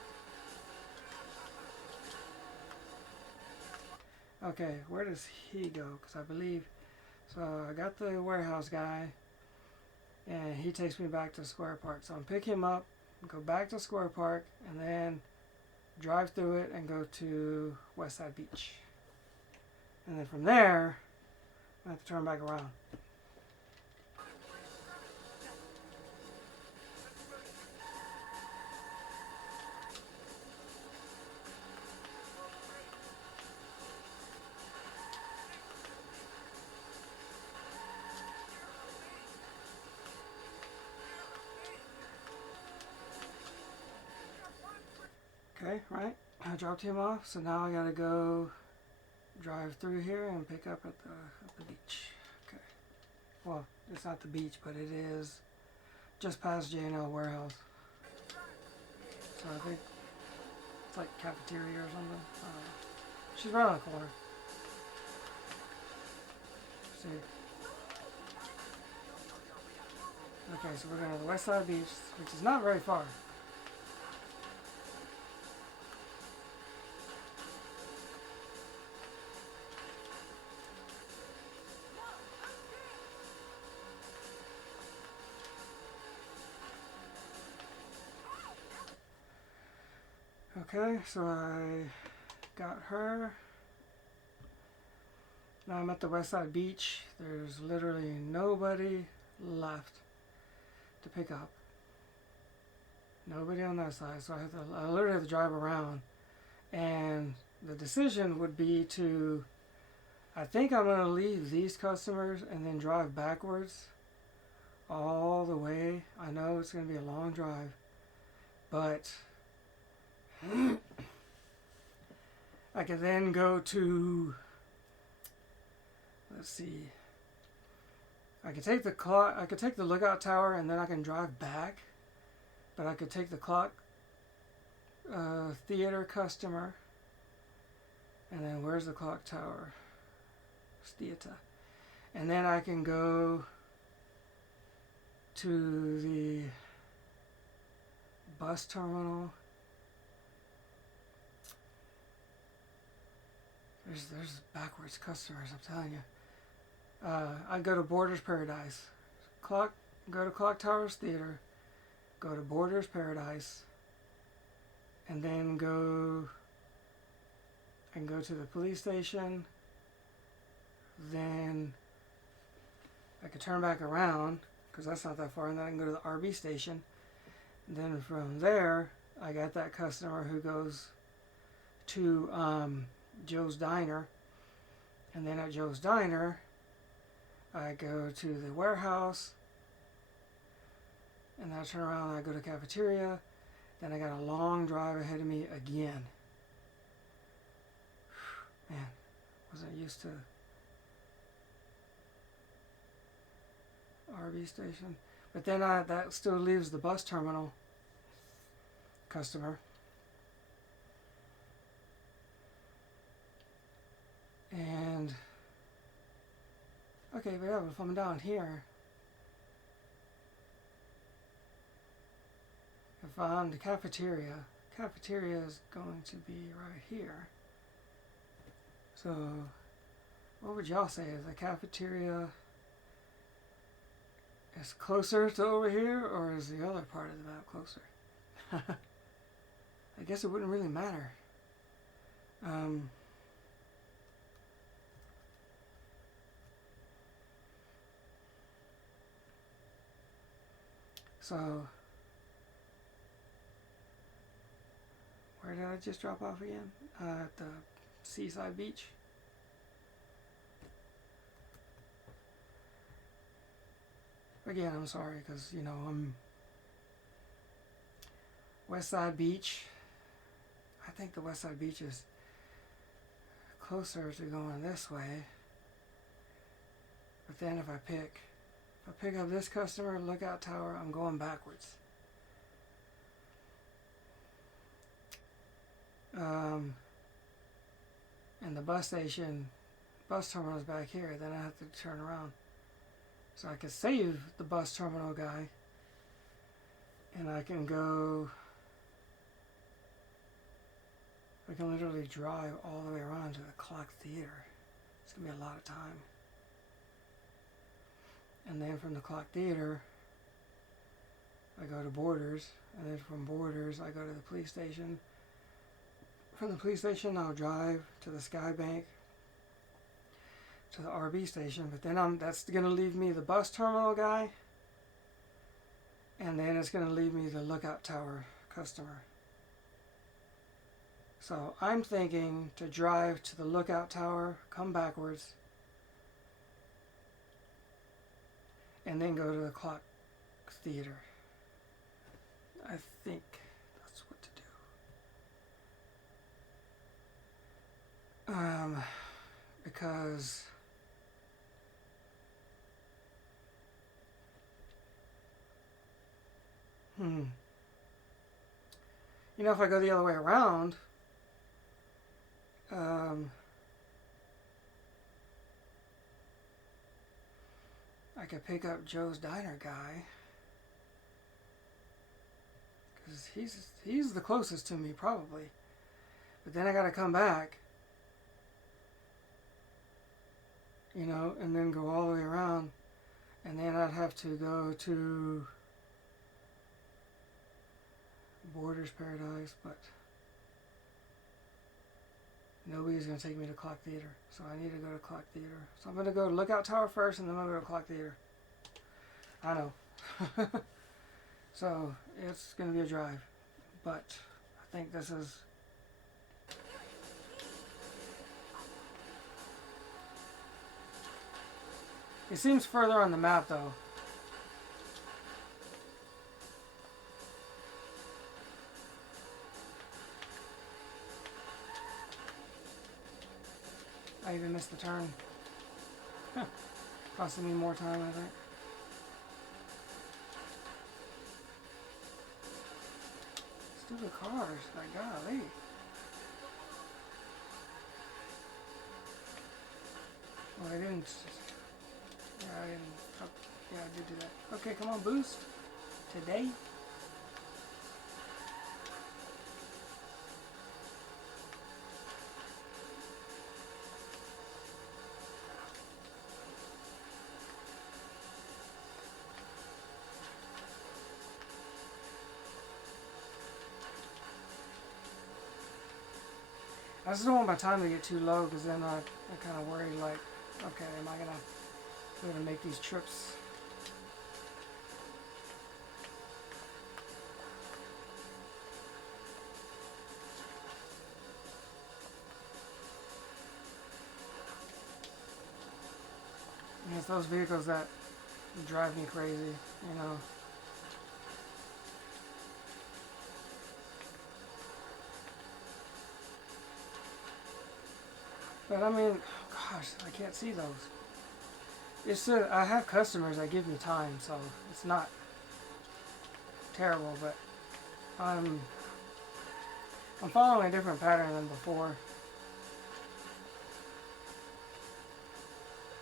Okay, where does he go? Because I believe, so I got the warehouse guy, and he takes me back to Square Park. So I'm pick him up, go back to Square Park, and then drive through it and go to Westside Beach. And then from there, I have to turn back around. Okay, right, I dropped him off, so now I gotta go drive through here and pick up at the beach. Okay, well, it's not the beach, but it is just past J&L Warehouse. So I think it's like cafeteria or something. She's right on the corner. See. Okay, so we're going to the Westside Beach, which is not very far. Okay, so I got her. Now I'm at the Westside Beach. There's literally nobody left to pick up. Nobody on that side, so I literally have to drive around And the decision would be to, I think I'm going to leave these customers and then drive backwards all the way. I know it's going to be a long drive, but I can then go to, let's see, I could take the lookout tower and then I can drive back, but I could take the clock theater customer, and then where's the clock tower? Theater. And then I can go to the bus terminal. There's backwards customers, I'm telling you. I go to Borders Paradise. Go to Clock Towers Theater. Go to Borders Paradise. And then I can go to the police station. Then I could turn back around because that's not that far, and then I can go to the RB station. And then from there, I got that customer who goes to Joe's Diner, and then at Joe's Diner, I go to the warehouse, and then I turn around and I go to cafeteria. Then I got a long drive ahead of me again. Man, wasn't used to RV station. But then that still leaves the bus terminal customer. And okay, but yeah, if I'm down here, if I'm the cafeteria is going to be right here. So what would y'all say? Is the cafeteria is closer to over here, or is the other part of the map closer? I guess it wouldn't really matter. So where did I just drop off again? At the seaside beach. Again, I'm sorry, because, you know, I'm West Side Beach. I think the West Side Beach is closer to going this way. But then if I pick up this customer, lookout tower, I'm going backwards. And the bus terminal is back here. Then I have to turn around. So I could save the bus terminal guy, and I can literally drive all the way around to the clock theater. It's going to be a lot of time. And then from the clock theater, I go to Borders, and then from Borders, I go to the police station. From the police station, I'll drive to the Skybank, to the RB station, but then that's going to leave me the bus terminal guy, and then it's going to leave me the lookout tower customer. So I'm thinking to drive to the lookout tower, come backwards, and then go to the clock theater. I think that's what to do. Because you know, if I go the other way around, I could pick up Joe's Diner guy, because he's the closest to me probably. But then I gotta come back, you know, and then go all the way around, and then I'd have to go to Borders Paradise, but nobody's going to take me to Clock Theater, so I need to go to Clock Theater. So I'm going to go to Lookout Tower first, and then I'm going to go to Clock Theater. I know. So it's going to be a drive, but I think this is It seems further on the map though. I even missed the turn. Huh. Costing me more time, I think. Stupid cars, like golly. Well, I didn't. Yeah, I didn't. Oh, yeah, I did do that. Okay, come on, boost. Today. I just don't want my time to get too low because then I kind of worry like, okay, am I going to be able to make these trips? And it's those vehicles that drive me crazy, you know. But I mean, gosh, I can't see those. It's I have customers that give me time, so it's not terrible. But I'm following a different pattern than before.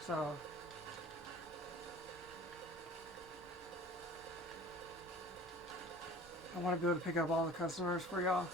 So I want to be able to pick up all the customers for y'all.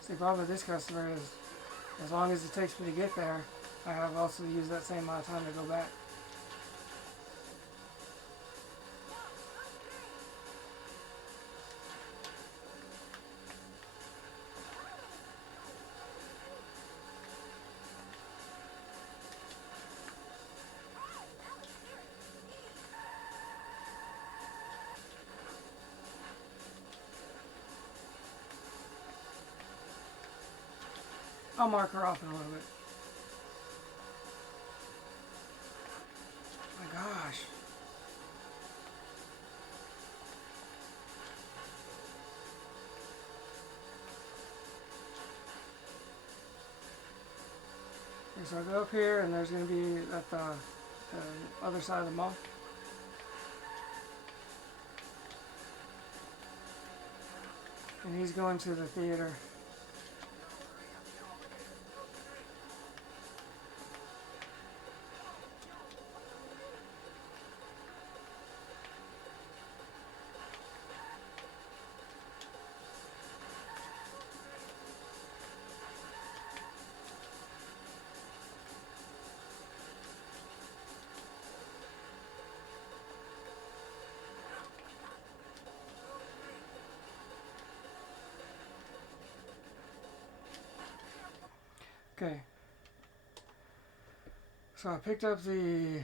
See, the problem with this customer is, as long as it takes me to get there, I have also used that same amount of time to go back. I'll mark her off in a little bit. My gosh. Okay, so I go up here and there's going to be at the other side of the mall. And he's going to the theater. Okay, so I picked up the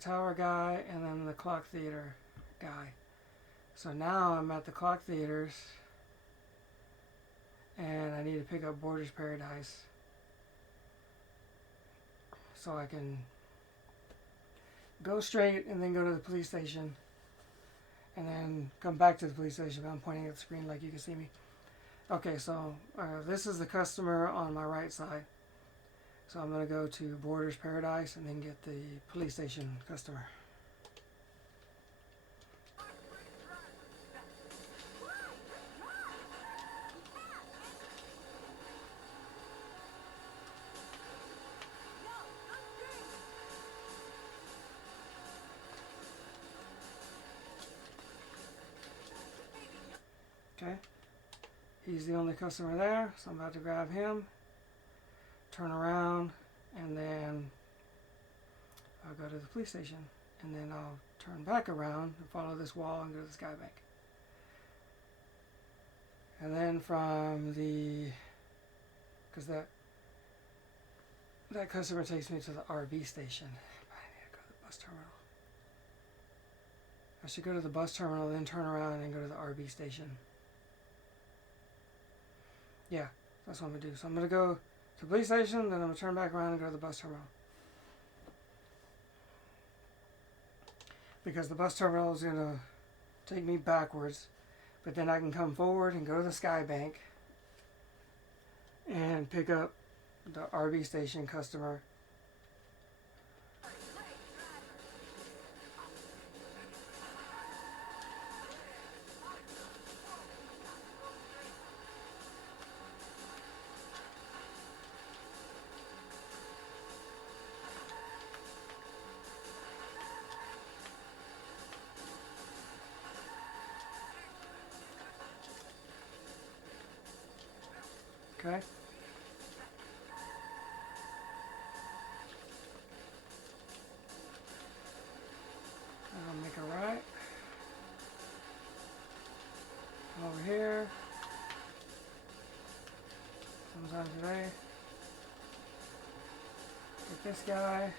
tower guy and then the clock theater guy. So now I'm at the clock theaters and I need to pick up Borders Paradise so I can go straight and then go to the police station and then come back to the police station. I'm pointing at the screen like you can see me. Okay, so this is the customer on my right side. So I'm going to go to Borders Paradise and then get the police station customer. Okay. He's the only customer there, so I'm about to grab him, turn around, and then I'll go to the police station. And then I'll turn back around and follow this wall and go to the Sky Bank. And then from the, because that customer takes me to the RB station. I need to go to the bus terminal. I should go to the bus terminal, then turn around and go to the RB station. Yeah, that's what I'm going to do. So I'm going to go to the police station, then I'm going to turn back around and go to the bus terminal. Because the bus terminal is going to take me backwards, but then I can come forward and go to the Sky Bank and pick up the RB station customer. Okay. I'll make a right. Over here. Sometime today. Get this guy.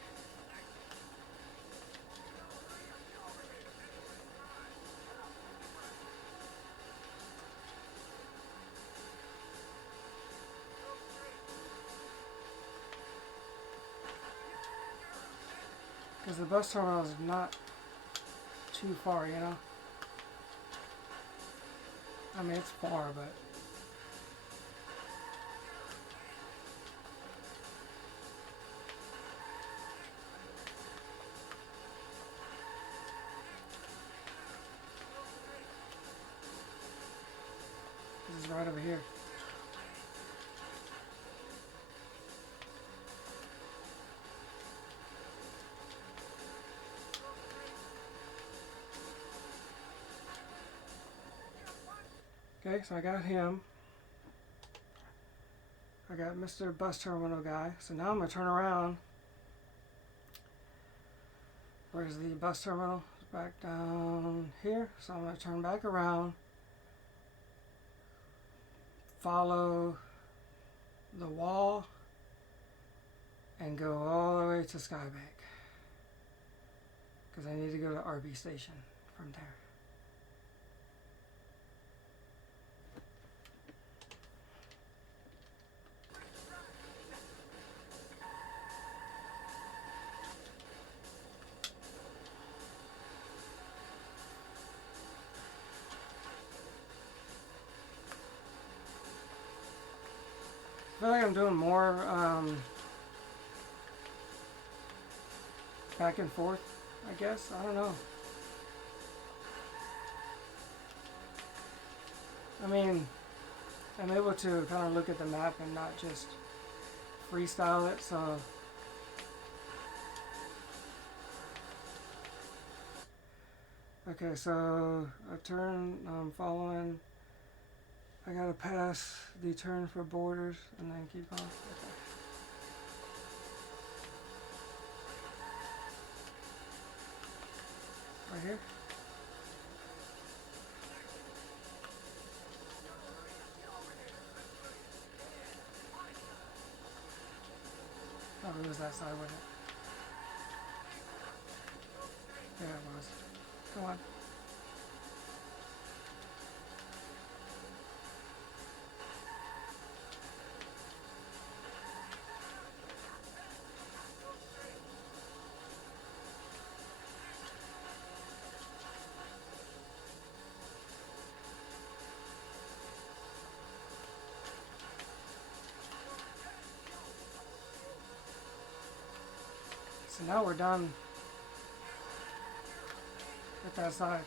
Because the bus terminal is not too far, you know? I mean, it's far, but... This is right over here. Okay, so I got him. I got Mr. Bus Terminal guy. So now I'm going to turn around. Where's the bus terminal? It's back down here. So I'm going to turn back around. Follow the wall. And go all the way to Skybank. Because I need to go to RB station from there. I feel like I'm doing more back and forth, I guess. I don't know. I mean, I'm able to kind of look at the map and not just freestyle it, so... Okay, so I turn, I'm following... I gotta pass the turn for borders and then keep on. Okay. Right here. Oh, it was that side, wasn't it? Yeah, it was. Come on. So now we're done with that side.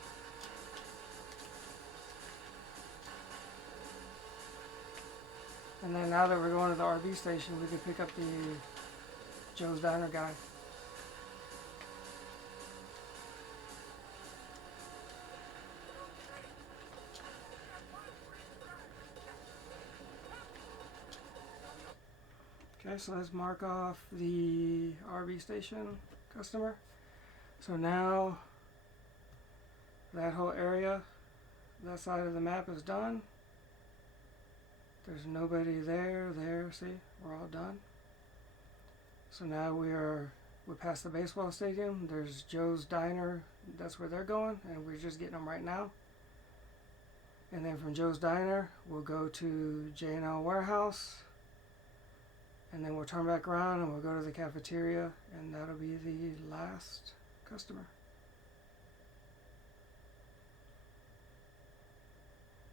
And then now that we're going to the RV station, we can pick up the Joe's Diner guy. Okay, so let's mark off the RV station customer. So now that whole area, that side of the map is done. There's nobody there. See, we're all done. So now we're past the baseball stadium. There's Joe's Diner. That's where they're going, and we're just getting them right now. And then from Joe's Diner, we'll go to J&L Warehouse. And then we'll turn back around and we'll go to the cafeteria, and that'll be the last customer.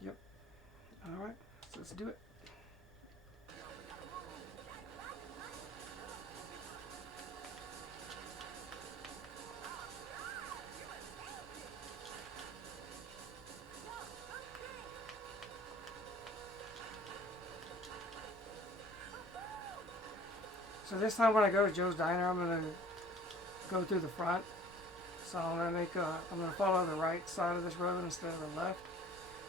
Yep. Alright, so let's do it. So this time when I go to Joe's Diner, I'm gonna go through the front. So I'm gonna follow the right side of this road instead of the left,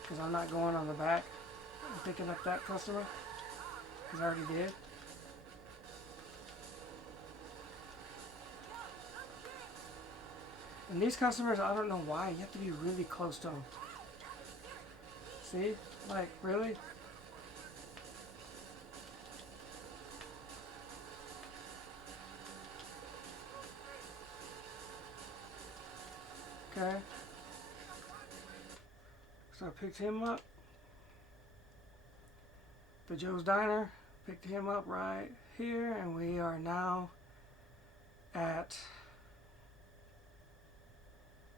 because I'm not going on the back. I'm picking up that customer, because I already did. And these customers, I don't know why, you have to be really close to them. See? Like, really? Okay. So I picked him up. The Joe's Diner, picked him up right here, and we are now at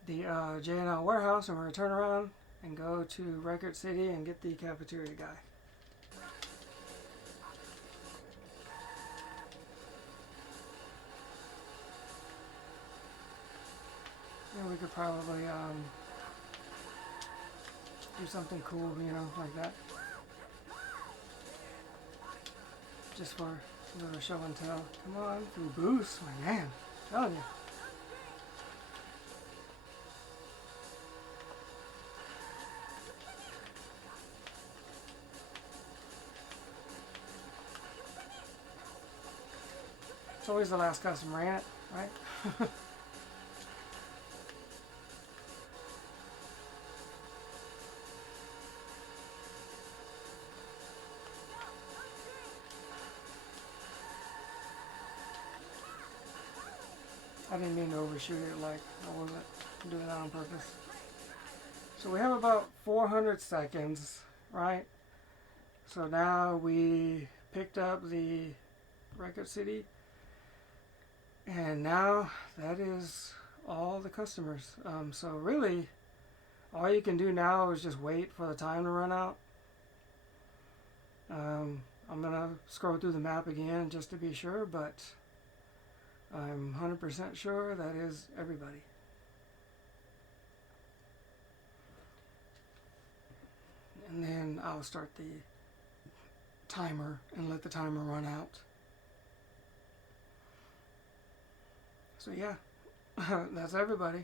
the J&L Warehouse, and we're going to turn around and go to Record City and get the cafeteria guy. Yeah, we could probably do something cool, you know, like that. Just for a little show and tell. Come on, through boost, my man. I'm telling you. It's always the last customer, ain't it? Right? I didn't mean to overshoot it, like I wasn't doing that on purpose. So we have about 400 seconds, right? So now we picked up the Record City, and now that is all the customers. So really, all you can do now is just wait for the time to run out. I'm gonna scroll through the map again just to be sure, but I'm 100% sure that is everybody. And then I'll start the timer and let the timer run out. So yeah, that's everybody.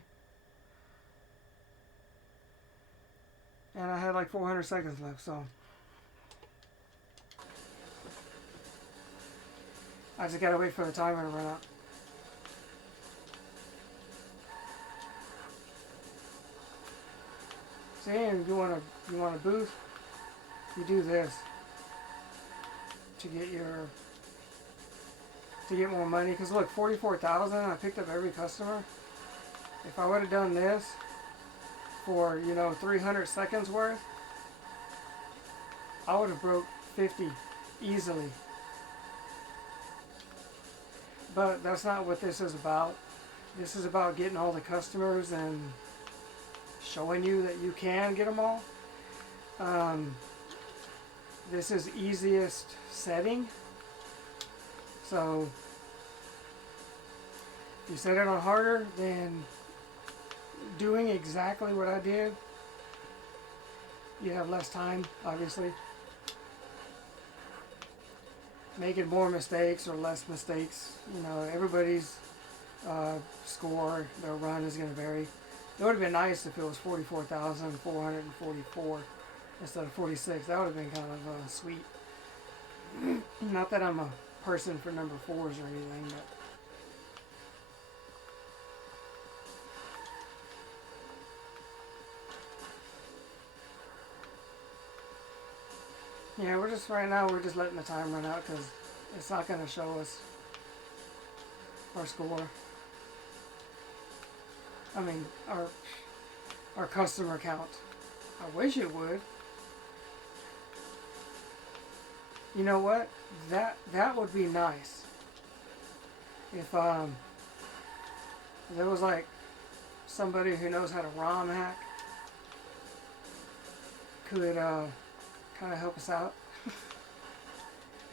And I had like 400 seconds left, so I just gotta wait for the timer to run out. See, if you want a boost, you do this to get more money. Because look, 44,000. I picked up every customer. If I would have done this for 300 seconds worth, I would have broke 50 easily. But that's not what this is about. This is about getting all the customers and showing you that you can get them all. This is easiest setting. So if you set it on harder, then doing exactly what I did, you have less time, obviously. Making more mistakes or less mistakes, everybody's score, their run is going to vary. It would have been nice if it was 44,444 instead of 46. That would have been kind of sweet. Not that I'm a person for number 4s or anything, but Yeah, right now we're just letting the time run out because it's not going to show us our score. I mean, our customer count. I wish it would. You know what? That would be nice. If there was like somebody who knows how to ROM hack could kind of help us out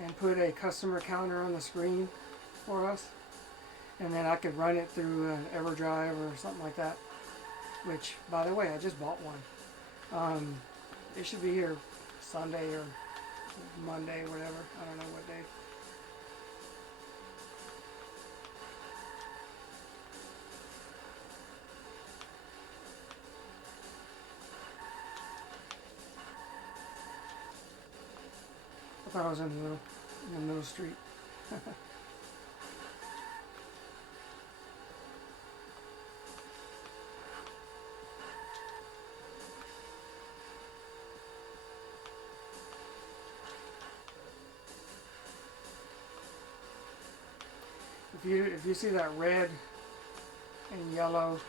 and put a customer counter on the screen for us, and then I could run it through an EverDrive or something like that, which, by the way, I just bought one. It should be here Sunday or Monday, whatever. I don't know what day. I thought I was in the middle street. If you see that red and yellow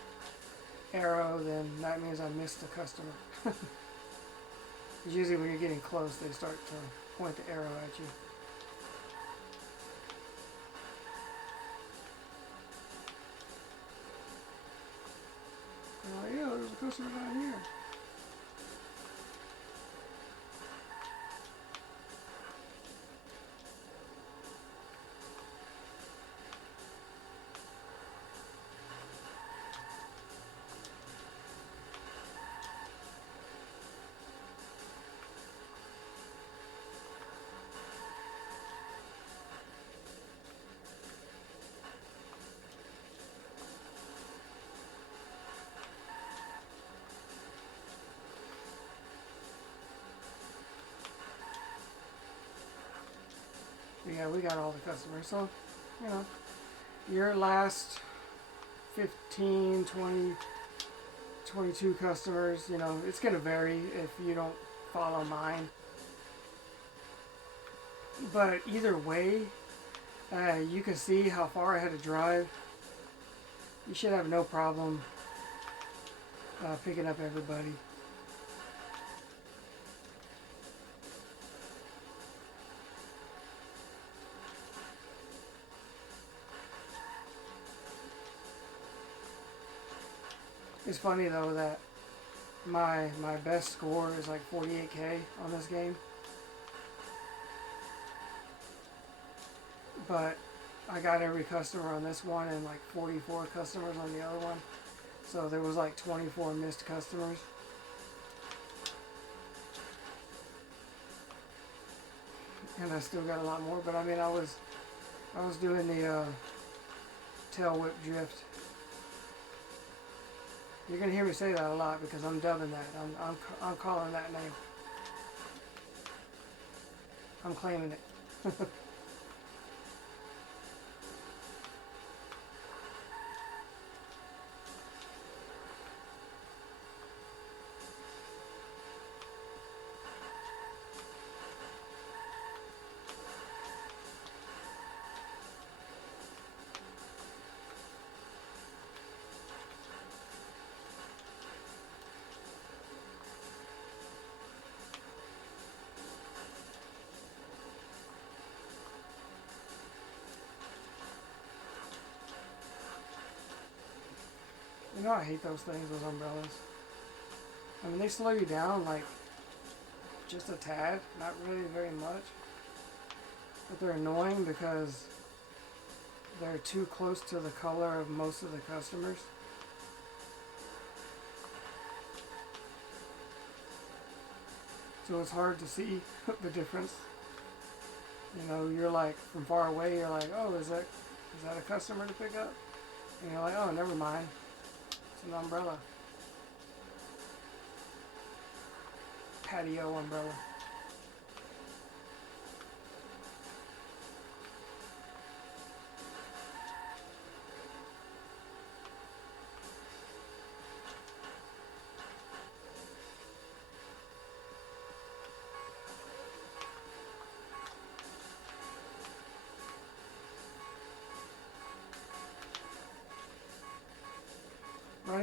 arrow, then that means I missed the customer. Usually when you're getting close, they start to point the arrow at you. Oh yeah, there's a customer down here. Yeah, we got all the customers, so, you know, your last 15, 20, 22 customers, you know, it's going to vary if you don't follow mine. But either way, you can see how far I had to drive. You should have no problem picking up everybody. It's funny though that my best score is like 48K on this game, but I got every customer on this one and like 44 customers on the other one, so there was like 24 missed customers. And I still got a lot more, but I mean I was doing the tail whip drift. You're gonna hear me say that a lot because I'm dubbing that. I'm calling that name. I'm claiming it. You know I hate those things, those umbrellas. I mean, they slow you down like just a tad, not really very much. But they're annoying because they're too close to the color of most of the customers. So it's hard to see the difference. You know, you're like, from far away, you're like, oh, is that a customer to pick up? And you're like, oh, never mind. It's an umbrella. Patio umbrella.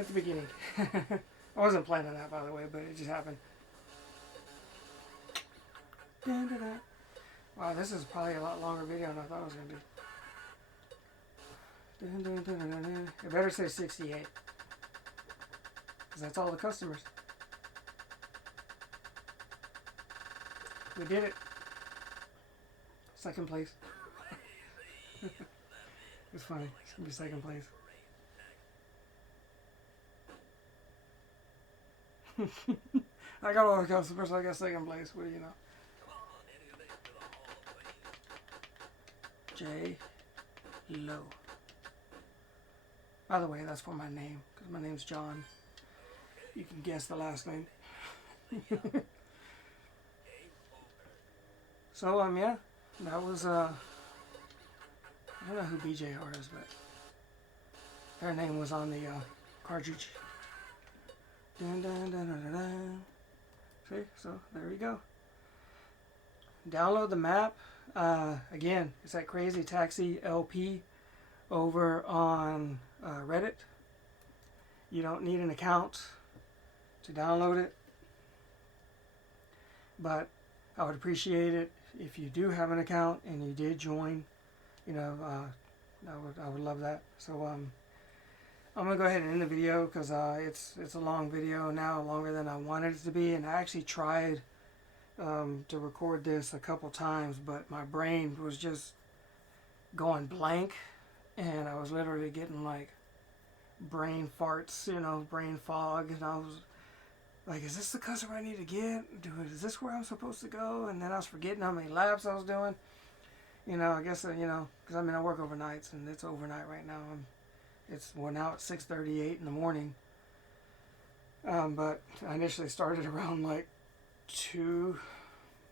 at the beginning. I wasn't planning that, by the way, but it just happened. Dun, dun, dun. Wow, this is probably a lot longer video than I thought it was going to be. Dun, dun, dun, dun, dun. It better say 68. Because that's all the customers. We did it. Second place. It's funny. It's going to be second place. I got all the customers, so I got second place. What do you know? J. Low. By the way, that's for my name, because my name's John. You can guess the last name. So, yeah, that was, I don't know who BJ Hart is, but their name was on the cartridge. Dun, dun, dun, dun, dun, dun. See, so there we go. Download the map. Again, it's that Crazy Taxi LP over on Reddit. You don't need an account to download it, but I would appreciate it if you do have an account and you did join. You know, I would love that. So I'm gonna go ahead and end the video because it's a long video now, longer than I wanted it to be, and I actually tried to record this a couple times, but my brain was just going blank, and I was literally getting like brain farts, you know, brain fog, and I was like, is this the customer I need to get? Is this where I'm supposed to go? And then I was forgetting how many laps I was doing. You know, I guess, you know, because I mean, I work overnights, and it's overnight right now. Now it's 6:38 in the morning. But I initially started around like 2,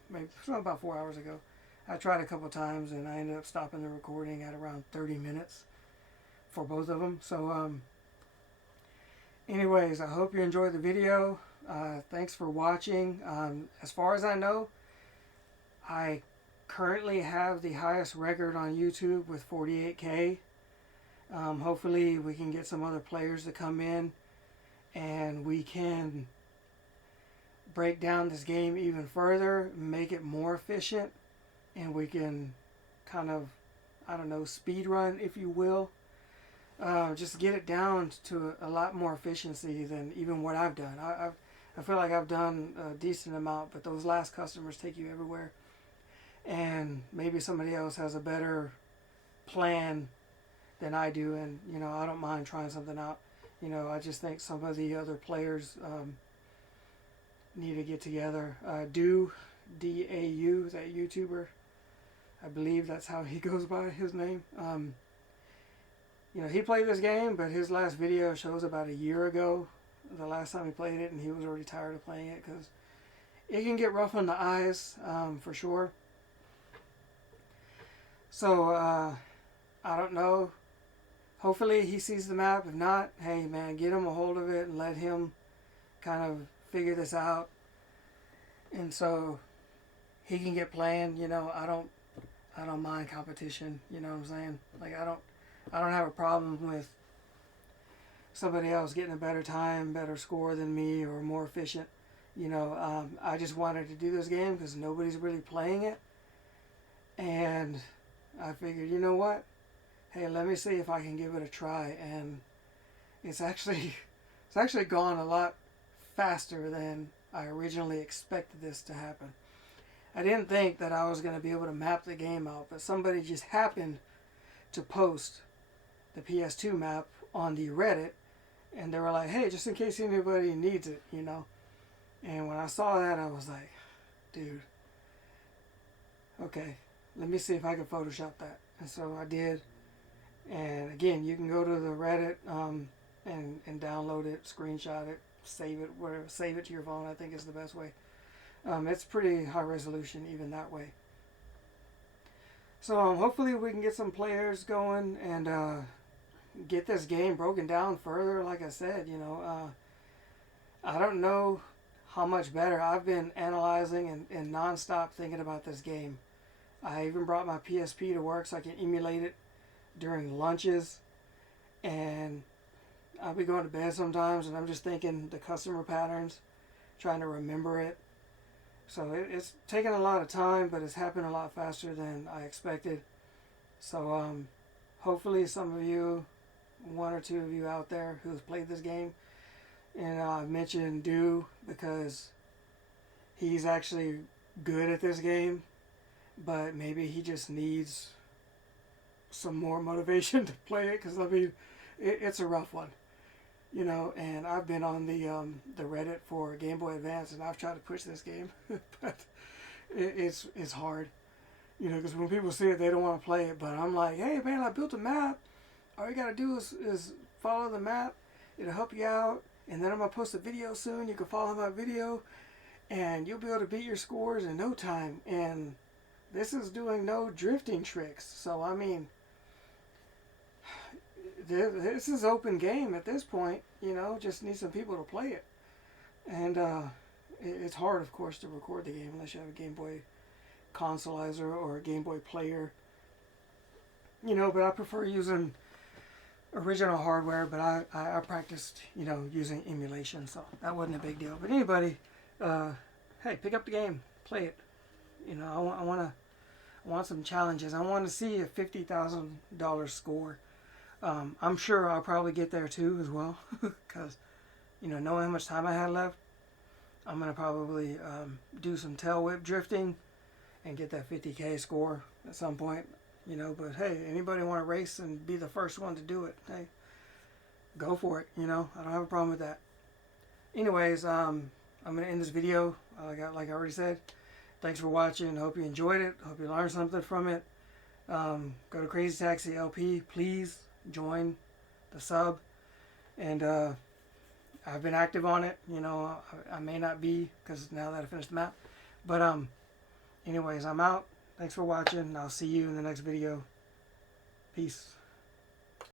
maybe about 4 hours ago. I tried a couple times, and I ended up stopping the recording at around 30 minutes for both of them. So, anyways, I hope you enjoyed the video. Thanks for watching. As far as I know, I currently have the highest record on YouTube with 48K. Hopefully we can get some other players to come in and we can break down this game even further, make it more efficient, and we can kind of, I don't know, speed run, if you will. Just get it down to a lot more efficiency than even what I've done. I feel like I've done a decent amount, but those last customers take you everywhere. And maybe somebody else has a better plan than I do, and you know, I don't mind trying something out. You know, I just think some of the other players need to get together. D-A-U, that YouTuber, I believe that's how he goes by, his name. You know, he played this game, but his last video shows about a year ago, the last time he played it, and he was already tired of playing it because it can get rough on the eyes, for sure. So, I don't know. Hopefully he sees the map. If not, hey man, get him a hold of it and let him kind of figure this out. And so he can get playing. You know, I don't mind competition. You know what I'm saying? Like I don't have a problem with somebody else getting a better time, better score than me, or more efficient. You know, I just wanted to do this game because nobody's really playing it, and I figured, you know what? Hey, let me see if I can give it a try, and it's actually gone a lot faster than I originally expected this to happen. I didn't think that I was going to be able to map the game out, but somebody just happened to post the PS2 map on the Reddit, and they were like, hey, just in case anybody needs it, you know. And when I saw that, I was like, dude, okay, let me see if I can Photoshop that. And so I did. And again, you can go to the Reddit and download it, screenshot it, save it, whatever, save it to your phone. I think is the best way. It's pretty high resolution even that way. So hopefully we can get some players going and get this game broken down further. Like I said, you know, I don't know how much better. I've been analyzing and non-stop thinking about this game. I even brought my PSP to work so I can emulate it during lunches, and I'll be going to bed sometimes and I'm just thinking the customer patterns, trying to remember it. So it's taken a lot of time, but it's happened a lot faster than I expected. So hopefully some of you, one or two of you out there who's played this game, and I mentioned Do because he's actually good at this game, but maybe he just needs some more motivation to play it, because I mean, it's a rough one, you know. And I've been on the Reddit for Game Boy Advance, and I've tried to push this game, but it's hard, you know, because when people see it, they don't want to play it. But I'm like, hey man, I built a map. All you gotta do is follow the map. It'll help you out. And then I'm gonna post a video soon. You can follow my video, and you'll be able to beat your scores in no time. And this is doing no drifting tricks. So I mean, this is open game at this point. You know, just need some people to play it. And it's hard, of course, to record the game unless you have a Game Boy consolizer or a Game Boy player. You know, but I prefer using original hardware, but I practiced, you know, using emulation, so that wasn't a big deal. But anybody, hey, pick up the game, play it. You know, I want some challenges. I want to see a $50,000 score. I'm sure I'll probably get there too as well, because, you know, knowing how much time I had left, I'm gonna probably do some tail whip drifting and get that 50K score at some point. You know, but hey, anybody want to race and be the first one to do it, hey, go for it. You know, I don't have a problem with that. Anyways, I'm going to end this video. Like I already said, thanks for watching. Hope you enjoyed it. Hope you learned something from it. Go to Crazy Taxi LP. Please join the sub. And I've been active on it. You know, I may not be, because now that I finished the map. But anyways, I'm out. Thanks for watching. I'll see you in the next video. Peace.